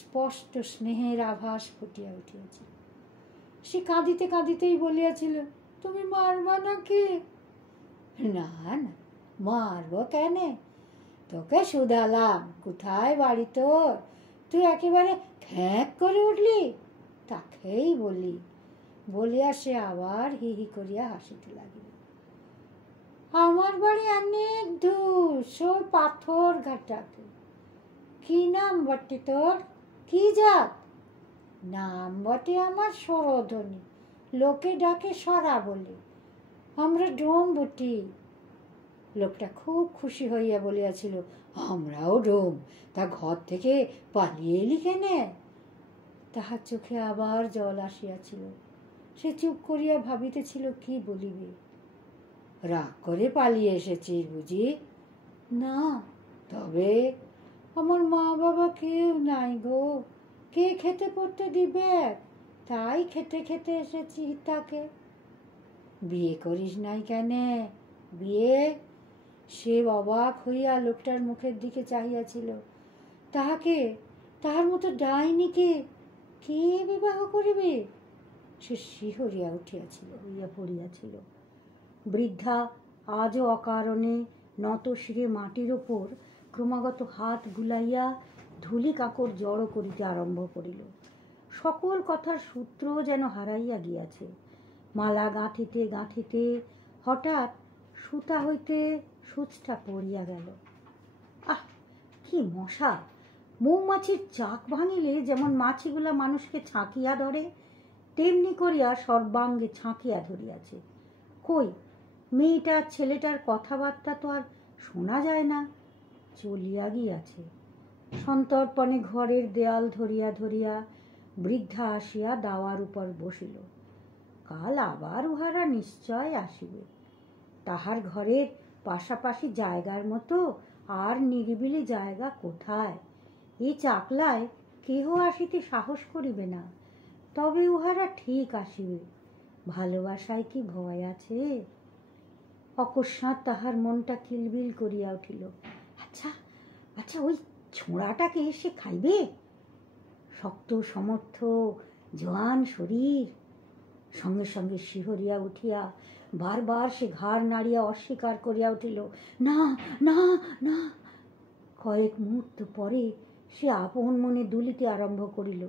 স্পষ্ট স্নেহের আভাস ফুটিয়া উঠিয়াছিল। সে কাঁদিতে কাঁদিতেই বলিয়াছিল, তুমি মারবা নাকি? না না, মারব কেন? তোকে শুধালাম কোথায় বাড়ি তোর, তুই একেবারে খ্যাঁক করে উঠলি, তাকেই বলি। বলিয়া সে আবার হি হি করিয়া হাসিতে লাগিল। আমার বাড়ি অনেক দূর, সই পাথর ঘাটাতে। কি নাম বটে তোর, কি জাত? নাম বটে আমার সরোধনী, লোকে ডাকে সরা বলে। আমরা ডোম বটি। লোকটা খুব খুশি হইয়া বলিয়াছিল, আমরাও ডোম, তা ঘর থেকে পালিয়ে এলি কেনে? তাহার চোখে আবার জল আসিয়াছিল। সে চুপ করিয়া ভাবিতেছিল কি বলিবে। রাগ করে পালিয়ে এসেছিস বুঝি? না। তবে? আমার মা বাবা কেউ নাই গো, কে খেতে পড়তে দিবে, তাই খেতে খেতে এসেছি তাকে। বিয়ে করিস নাই কেন? বিয়ে? সে অবাক হইয়া লোকটার মুখের দিকে চাহিয়াছিল। তাহার মতো ডাইনিকে কে বিবাহ করিবে? সে শিহরিয়া উঠিয়াছিল, হইয়া পড়িয়াছিল। বৃদ্ধা আজও অকারণে নত শিরে মাটির ওপর ক্রমাগত হাত বুলাইয়া ধুলি কাকড় জড়ো করিতে আরম্ভ করিল। সকল কথার সূত্র যেন হারাইয়া গিয়াছে। মালা গাঁথিতে গাঁথিতে হঠাৎ সুতা হইতে সূচটা পড়িয়া গেল। আহ, কি মশা! মৌমাছির চাক ভাঙিলে যেমন মাছিগুলা মানুষকে ছাঁকিয়া ধরে, তেমনি করিয়া সর্বাঙ্গে ছাঁকিয়া ধরিয়াছে। কই, মেয়েটার ছেলেটার কথাবার্তা তো আর শোনা যায় না, চলিয়া গিয়াছে। সন্তর্পণে ঘরের দেয়াল ধরিয়া ধরিয়া বৃদ্ধা আসিয়া দাওয়ার উপর বসিল। কাল আবার উহারা নিশ্চয় আসিবে। তাহার ঘরের পাশাপাশি জায়গার মতো আর নিরিবিলি জায়গা কোথায়? এই চাকলায় কেহ আসিতে সাহস করিবে না। তবে উহারা ঠিক আসিবে। ভালোবাসায় কি ভয় আছে? অকস্মাৎ তাহার মনটা কিলবিল করিয়া উঠিল। আচ্ছা আচ্ছা, ওই ছোঁড়াটাকে সে খাইবে? শক্ত সমর্থ জোয়ান শরীর। সঙ্গে সঙ্গে শিহরিয়া উঠিয়া বারবার সে ঘাড় নাড়িয়া অস্বীকার করিয়া উঠিল, না না না। কয়েক মুহূর্ত পরে সে আপন মনে দুলিতে আরম্ভ করিল।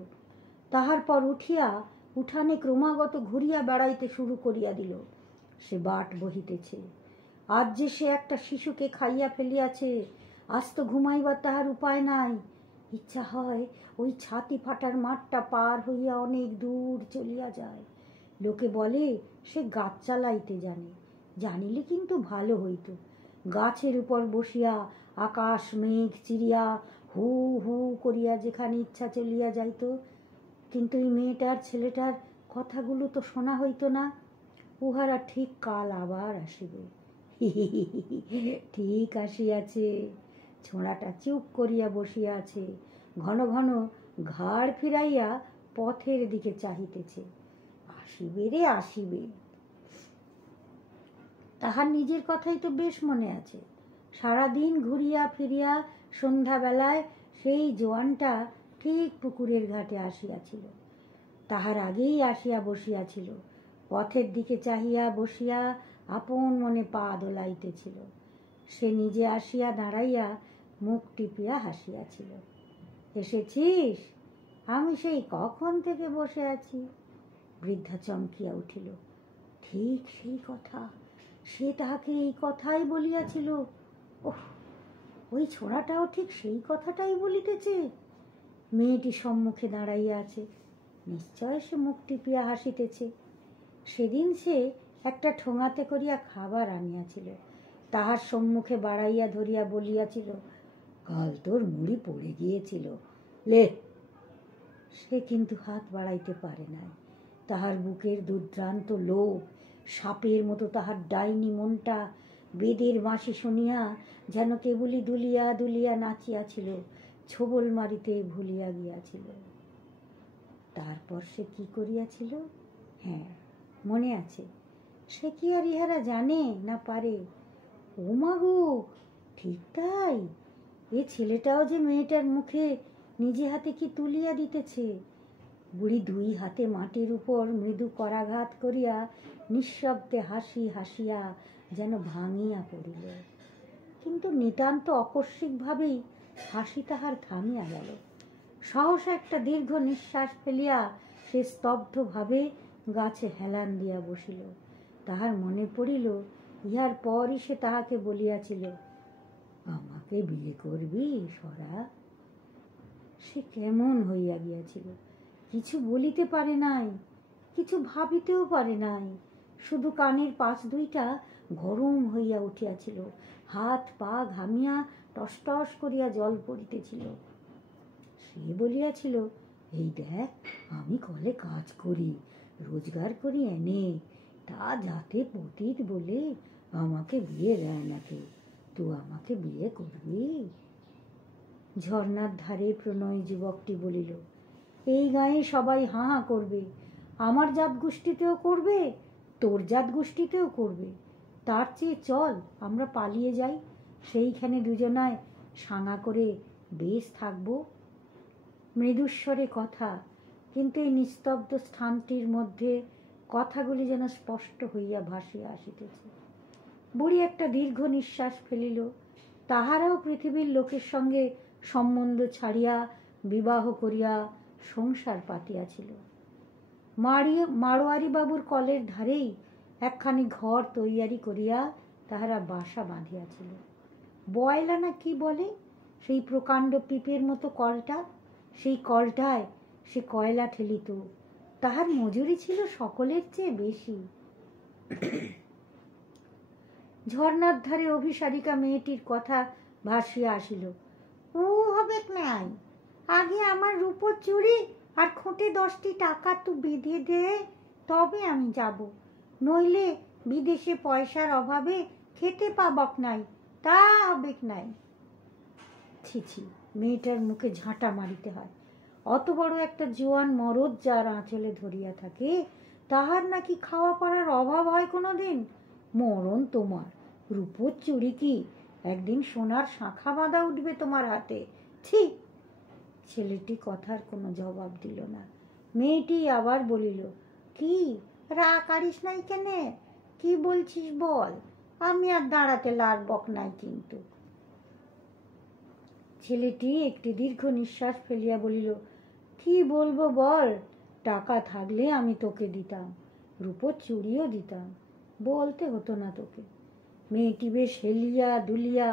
তাহার পর উঠিয়া উঠানে ক্রমাগত ঘুরিয়া বেড়াইতে শুরু করিয়া দিল। সে বাট বহিতেছে। আজ যে সে একটা শিশুকে খাইয়া ফেলিয়াছে, আজ তো ঘুমাইবার তাহার উপায় নাই। ইচ্ছা হয় ওই ছাতি ফাটার মাঠটা পার হইয়া অনেক দূর চলিয়া যায়। লোকে বলে সে গাছ চালাইতে জানে। জানিলে কিন্তু ভালো হইত। গাছের উপর বসিয়া আকাশ মেঘ চিরিয়া হু হু করিয়া যেখানে ইচ্ছা চলিয়া যাইত। কিন্তু এই মেয়েটার ছেলেটার কথাগুলো তো শোনা হইত না। উহারা ঠিক কাল আবার আসিবে। ঠিক আসিয়াছে। ছোঁড়াটা চুপ করিয়া বসিয়া আছে, ঘন ঘন ঘাড় ফিরাইয়া পথের দিকে চাহিতেছে। আসিবে রে আসিবে। তাহার নিজের কথাই তো বেশ মনে আছে। সারাদিন ঘুরিয়া ফিরিয়া সন্ধ্যাবেলায় সেই জোয়ানটা ঠিক পুকুরের ঘাটে আসিয়াছিল। তাহার আগেই আসিয়া বসিয়াছিল। পথের দিকে চাহিয়া বসিয়া আপন মনে পা দোলাইতেছিল। সে নিজে আসিয়া দাঁড়াইয়া মুখ টিপিয়া হাসিয়াছিল। এসেছিস? আমি সেই কখন থেকে বসে আছি। বৃদ্ধা চমকিয়া উঠিল। ঠিক সেই কথা, সে তাহাকে এই কথাই বলিয়াছিল। ওহ, ওই ছোড়াটাও ঠিক সেই কথাটাই বলিতেছে। মেয়েটি সম্মুখে দাঁড়াইয়া আছে, নিশ্চয় সে মুখ টিপিয়া হাসিতেছে। সেদিন সে একটা ঠোঙাতে করিয়া খাবার আনিয়াছিল, তাহার সম্মুখে বাড়াইয়া ধরিয়া বলিয়াছিল, কাল তোর মুড়ি পড়ে গিয়েছিল, লে। সে কিন্তু হাত বাড়াইতে পারে নাই। তাহার বুকের দুর্দ্রান্ত লোভ, সাপের মতো তাহার ডাইনি মনটা বেদের বাঁশি শুনিয়া যেন কেবলই দুলিয়া দুলিয়া নাচিয়াছিল, ছোবল মারিতে ভুলিয়া গিয়াছিল। তারপর সে কি করিয়াছিল? হ্যাঁ, মনে আছে। সে কি আর ইহারা জানে না পারে? ও মাগো, ঠিক তাই। এ ছেলেটাও যে মেয়েটার মুখে নিজে হাতে কি তুলিয়া দিতেছে। বুড়ি দুই হাতে মাটির উপর মৃদু করাঘাত করিয়া নিঃশব্দে হাসি হাসিয়া যেন ভাঙিয়া পড়িল। কিন্তু নিতান্ত আকস্মিকভাবেই হাসি তাহার থামিয়া গেল। সহসা একটা দীর্ঘ নিঃশ্বাস ফেলিয়া সে স্তব্ধভাবে গাছে হেলান দিয়া বসিল। তাহার মনে পড়িল ইহার পরই সে তাহাকে বলিয়াছিল, আমাকে বিয়ে করবি সরা? সে কেমন হইয়া গিয়াছিল, কিছু বলিতে পারে নাই, কিছু ভাবিতেও পারে নাই। শুধু কানের পাশ দুইটা গরম হইয়া উঠিয়াছিল, হাত পা ঘামিয়া টস টস করিয়া জল পড়িতেছিল। সে বলিয়াছিল, এই দেখ, আমি কলে কাজ করি, রোজগার করি এনে, তা যাতে পতিত বলে আমাকে বিয়ে দেয় না কেউ। তুই আমাকে বিয়ে করবি? ঝর্ণার ধারে প্রণয় যুবকটি বলিল, এই গায়ে সবাই হাঁ হাঁ করবে, আমার জাত গোষ্ঠীতেও করবে, তোর জাত গোষ্ঠীতেও করবে। তার চেয়ে চল আমরা পালিয়ে যাই, সেইখানে দুজনায় সাঙা করে বেশ থাকবো। মৃদুস্বরে কথা, কিন্তু এই নিস্তব্ধ স্থানটির মধ্যে কথাগুলি যেন স্পষ্ট হইয়া ভাসিয়া আসিতেছে। বুড়ি একটা দীর্ঘ নিঃশ্বাস ফেলিল। তাহারাও পৃথিবীর লোকের সঙ্গে সম্বন্ধ ছাড়িয়া বিবাহ করিয়া সংসার পাতিয়াছিল। মাড়োয়ারি বাবুর কলের ধারেই একখানি ঘর তৈয়ারি করিয়া তাহারা বাসা বাঁধিয়াছিল। বয়লা না কি বলে সেই প্রকাণ্ড পিপের মতো কলটা, সেই কলটায় সে কয়লা ঠেলিত। তাহার মজুরি ছিল সকলের চেয়ে বেশি। ঝর্ণার ধারে অভিসারিকা মেয়েটির কথা ভাসিয়া আসিল। ও হবে নাই, আগে আমার রূপোর চুড়ি আর খুঁটে 10টি টাকা তু বেঁধে দে, তবে আমি যাব, নইলে বিদেশে পয়সার অভাবে খেতে পাবক নাই, তা হবে নাই। ছি, মেয়েটার মুখে ঝাঁটা মারিতে হয়। অত বড় একটা জোয়ান মরদ যার আঁচলে ধরিয়া থাকে, তাহার নাকি খাওয়া পড়ার অভাব হয় কোনোদিন? মরণ তোমার, রূপোর চুড়ি কি একদিন সোনার শাঁখা বাঁধা উঠবে তোমার হাতে? ছি! ছেলেটি কথার কোনো জবাব দিল না। মেয়েটি আবার বলিল, কি রাগ করিস নাই কেনে? কি বলছিস বল, আমি আর দাঁড়াতে লাগবক নাই কিন্তু। ছেলেটি একটি দীর্ঘ নিঃশ্বাস ফেলিয়া বলিল, কি বলবো বল, টাকা থাকলে আমি তোকে দিতাম, রূপোর চুড়িও দিতাম, বলতে হতো না তোকে। মেয়েটি বেশ হেলিয়া দুলিয়া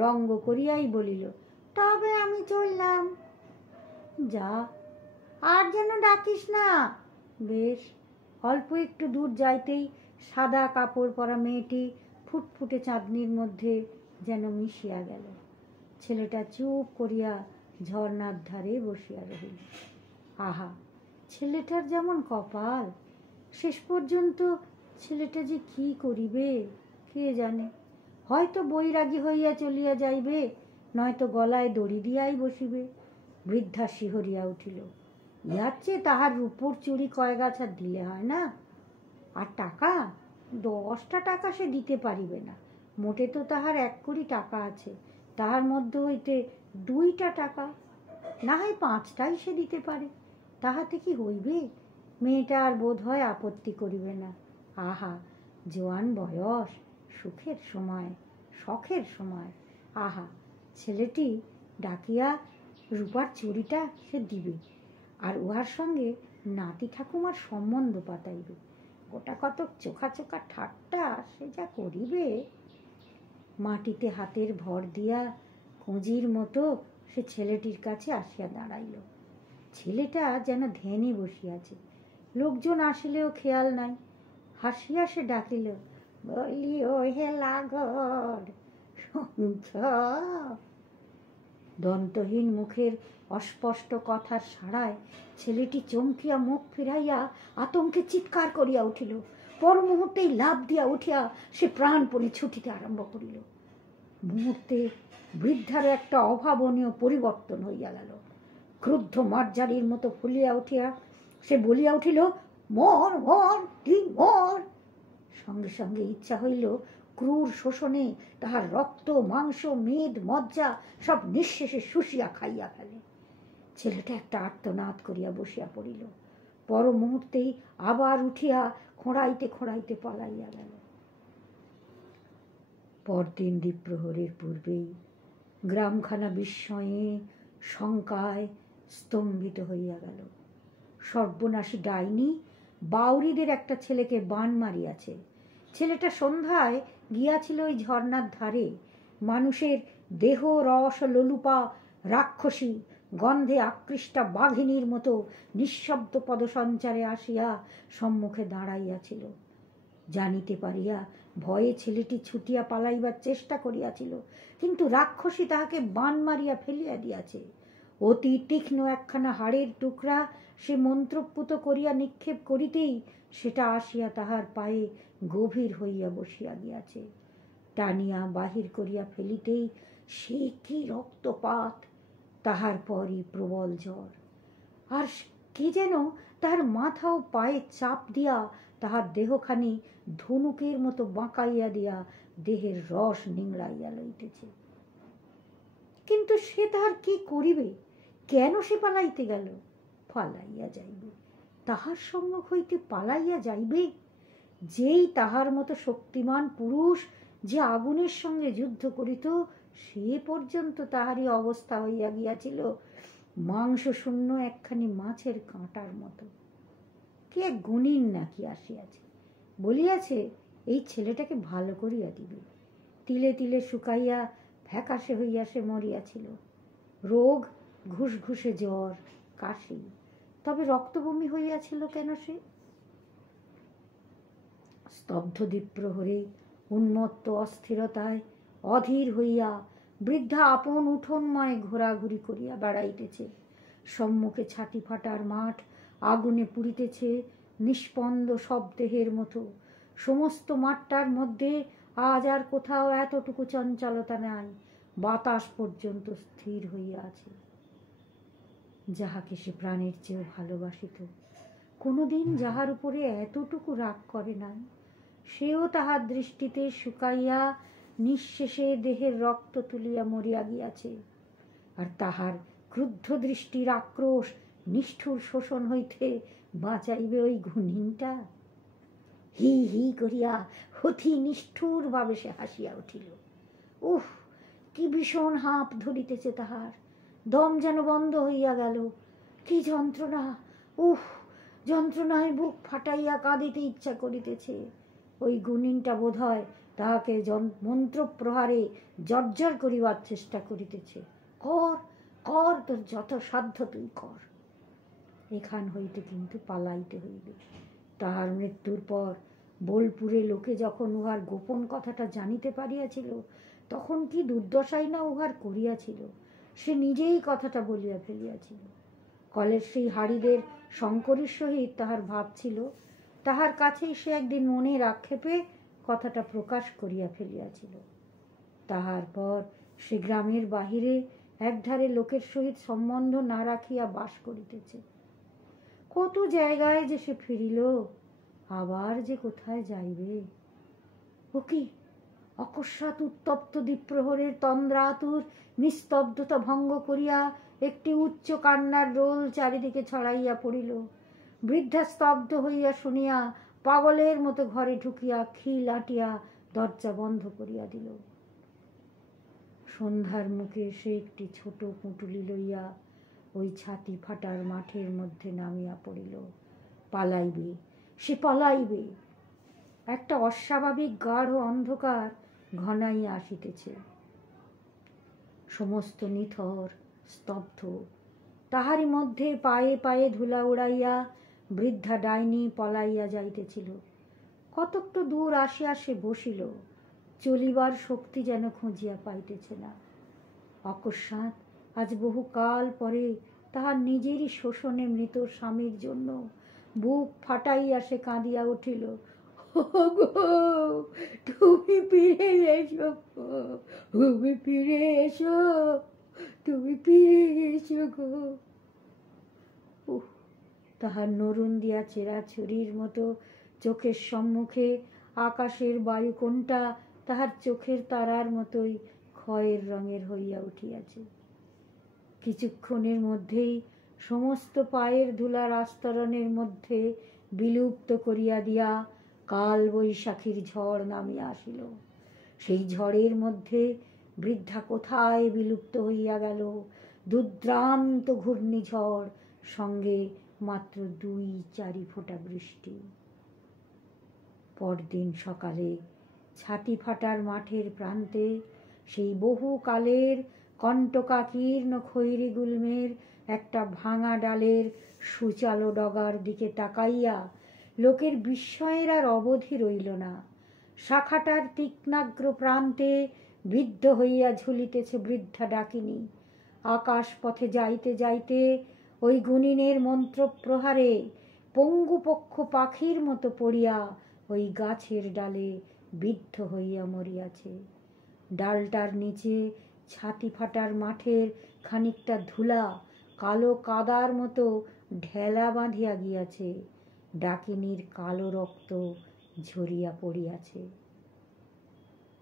রঙ্গ করিয়াই বলিল, তবে আমি চললাম। যা, আর যেন ডাকিস না। বেশ। অল্প একটু দূর যাইতেই সাদা কাপড় পরা মেয়েটি ফুটফুটে চাঁদনির মধ্যে যেন মিশিয়া গেল। ছেলেটা চুপ করিয়া ঝর্ণার ধারে বসিয়া রহিল। আহা, ছেলেটার যেমন কপাল! শেষ পর্যন্ত ছেলেটা যে কি করিবে কে জানে। হয়তো বৈরাগী হইয়া চলিয়া যাইবে, নয়তো গলায় দড়ি দিয়াই বসিবে। বৃদ্ধা শিহরিয়া উঠিল। ইহার চেয়ে তাহার রূপোর চুড়ি কয়গাছা দিলে হয় না? আর টাকা 10টা টাকা সে দিতে পারিবে না, মোটে তো তাহার 1 কোটি টাকা আছে, তাহার মধ্যে হইতে 2টা টাকা, না হয় 5টাই সে দিতে পারে, তাহাতে কি হইবে? মেয়েটা আর বোধ হয় আপত্তি করিবে না। আহা, জোয়ান বয়স, সুখের সময়, শখের সময়। আহা, ছেলেটি ডাকিয়া রূপার চুড়িটা সে দিবে, আর উহার সঙ্গে নাতি ঠাকুমার সম্বন্ধ পাতাইবে। গোটা কতক চোখা চোখা ঠাট্টা সে যা করিবে! মাটিতে হাতের ভর দিয়া কুঁজির মতো সে ছেলেটির কাছে আসিয়া দাঁড়াইল। ছেলেটা যেন ধ্যানে বসিয়াছে, লোকজন আসিলেও খেয়াল নাই। হাসিয়া সে ডাকিল, বলি ও হে লাগর শুনছ? দন্তহীন মুখের অস্পষ্ট কথার সাড়ায় ছেলেটি চমকিয়া মুখ ফিরাইয়া আতঙ্কে চিৎকার করিয়া উঠিল। পর মুহূর্তেই লাফ দিয়া উঠিয়া সে প্রাণপণে ছুটিতে আরম্ভ করিল। মুহূর্তে বৃদ্ধারও একটা অভাবনীয় পরিবর্তন হইয়া গেল। ক্রুদ্ধ মার্জারির মতো ফুলিয়া উঠিয়া সে বলিয়া উঠিল, মর মর, তুই মর। সঙ্গে সঙ্গে ইচ্ছা হইল ক্রূর শোষণে তাহার রক্ত মাংস মেদ মজ্জা সব নিঃশেষে শুষিয়া খাইয়া ফেলে। ছেলেটা একটা আর্তনাদ করিয়া বসিয়া পড়িল। পর মুহূর্তেই আবার উঠিয়া খোঁড়াইতে খোঁড়াইতে পালাইয়া গেল। পরদিন দ্বীপ্রহরের পূর্বেই গ্রামখানা বিস্ময়ে শঙ্কায় স্তম্ভিত হইয়া গেল। সর্বনাশী ডাইনি বাউরিদের একটা ছেলেকে বান মারিয়াছে। ছেলেটা সন্ধ্যায় গিয়াছিল ওই ঝর্ণার ধারে। মানুষের দেহ রস লোলুপা রাক্ষসী গন্ধে আকৃষ্টা বাঘিনীর মতো নিঃশব্দ পদসঞ্চারে আসিয়া সম্মুখে দাঁড়াইয়াছিল। জানিতে পারিয়া ভয়ে ছেলেটি ছুটিয়া পালাইবার চেষ্টা করিয়াছিল, কিন্তু রাক্ষসী তাহাকে বান মারিয়া ফেলিয়া দিয়াছে। অতি তীক্ষ্ণ একখানা হাড়ের টুকরা সে মন্ত্রপুত করিয়া নিক্ষেপ করিতেই সেটা আসিয়া তাহার পায়ে গভীর হইয়া বসিয়া গিয়াছে। টানিয়া বাহির করিয়া ফেলিতেই সে কি রক্তপাত, তাহার পরই প্রবল জ্বর। আর কে যেন তাহার মাথা ও পায়ে চাপ দিয়া তাহার দেহখানি ধনুকের মতো বাঁকাইয়া দিয়া দেহের রস নিংড়াইয়া লইতেছে। কিন্তু সে তাহার কি করিবে? কেন সে পালাইতে গেল? পালাইয়া যাইবে, তাহার সম্মুখ হইতে পালাইয়া যাইবে? যেই তাহার মতো শক্তিমান পুরুষ যে আগুনের সঙ্গে যুদ্ধ করিত, সে পর্যন্ত তাহারই অবস্থা হইয়া গিয়াছিল মাংস শূন্য একখানি মাছের কাঁটার মতো। কে এক গুণিন নাকি আসিয়াছে, বলিয়াছে এই ছেলেটাকে ভালো করিয়া দিবে। তিলে তিলে শুকাইয়া ফ্যাকাশে হইয়া সে মরিয়াছিল। রোগ, ঘুষঘুষে জ্বর, কাশি, তবে রক্তবমি হইয়াছিল কেন? সে স্তব্ধ দ্বীপ্রহরে উন্মত্ত অস্থিরতায় অধীর হইয়া বৃদ্ধা আপন উঠোনময় ঘোরাঘুরি করিয়া বেড়াইতেছে। সম্মুখে ছাতি ফাটার মাঠ আগুনে পুড়িতেছে নিষ্পন্দ শবদেহের মতো। সমস্ত মাঠটার মধ্যে আজ আর কোথাও এতটুকু চঞ্চলতা নাই, বাতাস পর্যন্ত স্থির হইয়া আছে। যাহাকে সে প্রাণের চেয়েও ভালোবাসিত, কোনোদিন যাহার উপরে এতটুকু রাগ করে নাই, সেও তাহার দৃষ্টিতে শুকাইয়া নিঃশেষে দেহের রক্ত তুলিয়া মরিয়া গিয়াছে। আর তাহার ক্রুদ্ধ দৃষ্টির আক্রোশ নিষ্ঠুর শোষণ হইতে বাঁচাইবে ওই গুণিনটা? হি হি করিয়া অতি নিষ্ঠুর ভাবে সে হাসিয়া উঠিল। উহ, কি ভীষণ হাঁপ ধরিতেছে তাহার, দম যেন বন্ধ হইয়া গেল। কি যন্ত্রণা! উহ, যন্ত্রণায় বুক ফাটাইয়া কাঁদিতে ইচ্ছা করিতেছে। ওই গুণিনটা বোধ হয় তাহাকে মন্ত্র প্রহারে জর্জর করিবার চেষ্টা করিতেছে। কর কর, তোর যত সাধ্য তুই কর। এখান হইতে কিন্তু পালাইতে হইবে। তাহার মৃত্যুর পর বোলপুরে লোকে যখন উহার গোপন কথাটা জানিতে পারিয়াছিল, তখন কি দুর্দশাই না উহার করিয়াছিল। সে নিজেই কথাটা বলিয়া ফেলিয়াছিল। কলের সেই হাড়িদের শঙ্করীর সহিত তাহার ভাব ছিল, তাহার কাছেই সে একদিন মনের আক্ষেপে কথাটা প্রকাশ করিয়া ফেলিয়াছিল। তাহার পর সে গ্রামের বাহিরে একধারে লোকের সহিত সম্বন্ধ না রাখিয়া বাস করিতেছে। কত জায়গায় যে সে ফিরিল, আবার যে কোথায় যাইবে। ও কি অকস্মাৎ উত্তপ্ত দ্বীপ্রহরের তন্দ্রাতুর নিস্তব্ধতা ভঙ্গ করিয়া একটি উচ্চ কান্নার রোল চারিদিকে ছড়াইয়া পড়িল। বৃদ্ধা স্তব্ধ হইয়া শুনিয়া পাগলের মতো ঘরে ঢুকিয়া খিল আটিয়া দরজা বন্ধ করিয়া দিল। সন্ধ্যার মুখে সে একটি ছোট পুঁটুলি লইয়া ওই ছাতি ফাটার মাঠের মধ্যে নামিয়া পড়িল। পালাইবে, সে পালাইবে। একটা অস্বাভাবিক গাঢ় অন্ধকার ঘনাইয়া আসিতেছে। সমস্ত নিথর স্তব্ধ। তাহারই মধ্যে পায়ে পায়ে ধুলা উড়াইয়া বৃদ্ধা ডাইনি পলাইয়া যাইতেছিল। কতকটা দূর আসিয়া সে বসিল, চলিবার শক্তি যেন খুঁজিয়া পাইতেছে না। অকস্মাৎ আজ বহুকাল পরে তাহার নিজেরই শোষণে মৃত স্বামীর জন্য বুক ফাটাইয়া সে কাঁদিয়া উঠিল। তুমি ফিরে এসো, তুমি ফিরে এসো, তুমি ফিরে এসো গো। তাহার নরুন দিয়া চেরা ছুরির মতো চোখের সম্মুখে আকাশের বায়ুকোণটা তাহার চোখের তারার মতোই ক্ষয়ের রঙের হইয়া উঠিয়াছে। কিছুক্ষণের মধ্যেই সমস্ত পায়ের ধুলার আস্তরণের মধ্যে বিলুপ্ত করিয়া দিয়া কাল বৈশাখীর ঝড় নামিয়া আসিল। সেই ঝড়ের মধ্যে বৃদ্ধা কোথায় বিলুপ্ত হইয়া গেল। দুর্দান্ত ঘূর্ণিঝড়, সঙ্গে মাত্র 2-4 ফোঁটা বৃষ্টি। পরদিন সকালে ছাতি ফাটার মাঠের প্রান্তে সেই বহুকালের কণ্টকাকীর্ণ খৈরি গুল্মের একটা ভাঙা ডালের সুচালো ডগার দিকে তাকাইয়া লোকের বিস্ময়ের আর অবধি রইল না। শাখাটার তীক্ষ্ণাগ্র প্রান্তে বিদ্ধ হইয়া ঝুলিতেছে বৃদ্ধা ডাকিনী। আকাশ পথে যাইতে যাইতে ওই গুণিনের মন্ত্রপ্রহারে পঙ্গুপক্ষ পাখির মতো পড়িয়া ওই গাছের ডালে বিদ্ধ হইয়া মরিয়াছে। ডালটার নিচে ছাতি ফাটার মাঠের খানিকটা ধুলা কালো কাদার মতো ঢেলা বাঁধিয়া গিয়াছে। ডাকিনীর কালো রক্ত ঝরিয়া পড়িয়াছে।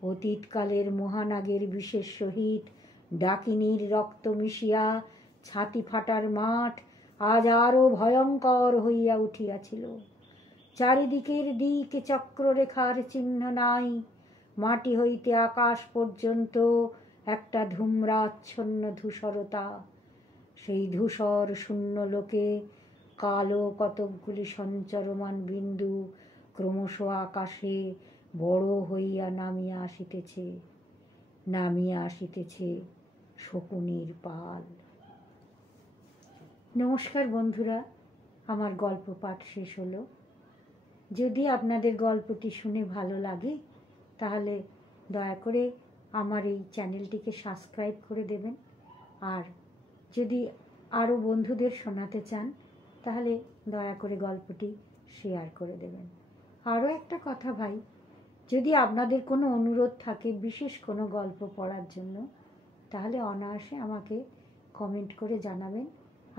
অতীতকালের মহানাগের বিষের সহিত ডাকিনীর রক্ত মিশিয়া ছাতি ফাটার মাঠ আজ আরো ভয়ঙ্কর হইয়া উঠিয়াছিল। চারিদিকের দিক চক্ররেখার চিহ্ন নাই। মাটি হইতে আকাশ পর্যন্ত একটা ধূম্রাচ্ছন্ন ধূসরতা। সেই ধূসর শূন্য লোকে কালো কতকগুলি সঞ্চরমান বিন্দু ক্রমশ আকাশে বড় হইয়া নামিয়া আসিতেছে শকুনির পাল। নমস্কার বন্ধুরা, আমার গল্প পাঠ শেষ হলো। যদি আপনাদের গল্পটি শুনে ভালো লাগে তাহলে দয়া করে আমার এই চ্যানেলটিকে সাবস্ক্রাইব করে দেবেন। আর যদি আরও বন্ধুদের শোনাতে চান তাহলে দয়া করে গল্পটি শেয়ার করে দেবেন। আরও একটা কথা ভাই, যদি আপনাদের কোনো অনুরোধ থাকে বিশেষ কোনো গল্প পড়ার জন্য তাহলে অনায়াসে আমাকে কমেন্ট করে জানাবেন।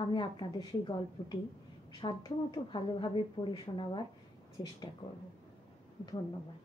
আমি আপনাদের সেই গল্পটি সাধ্যমতো ভালোভাবে পড়ে শোনাবার চেষ্টা করব। ধন্যবাদ।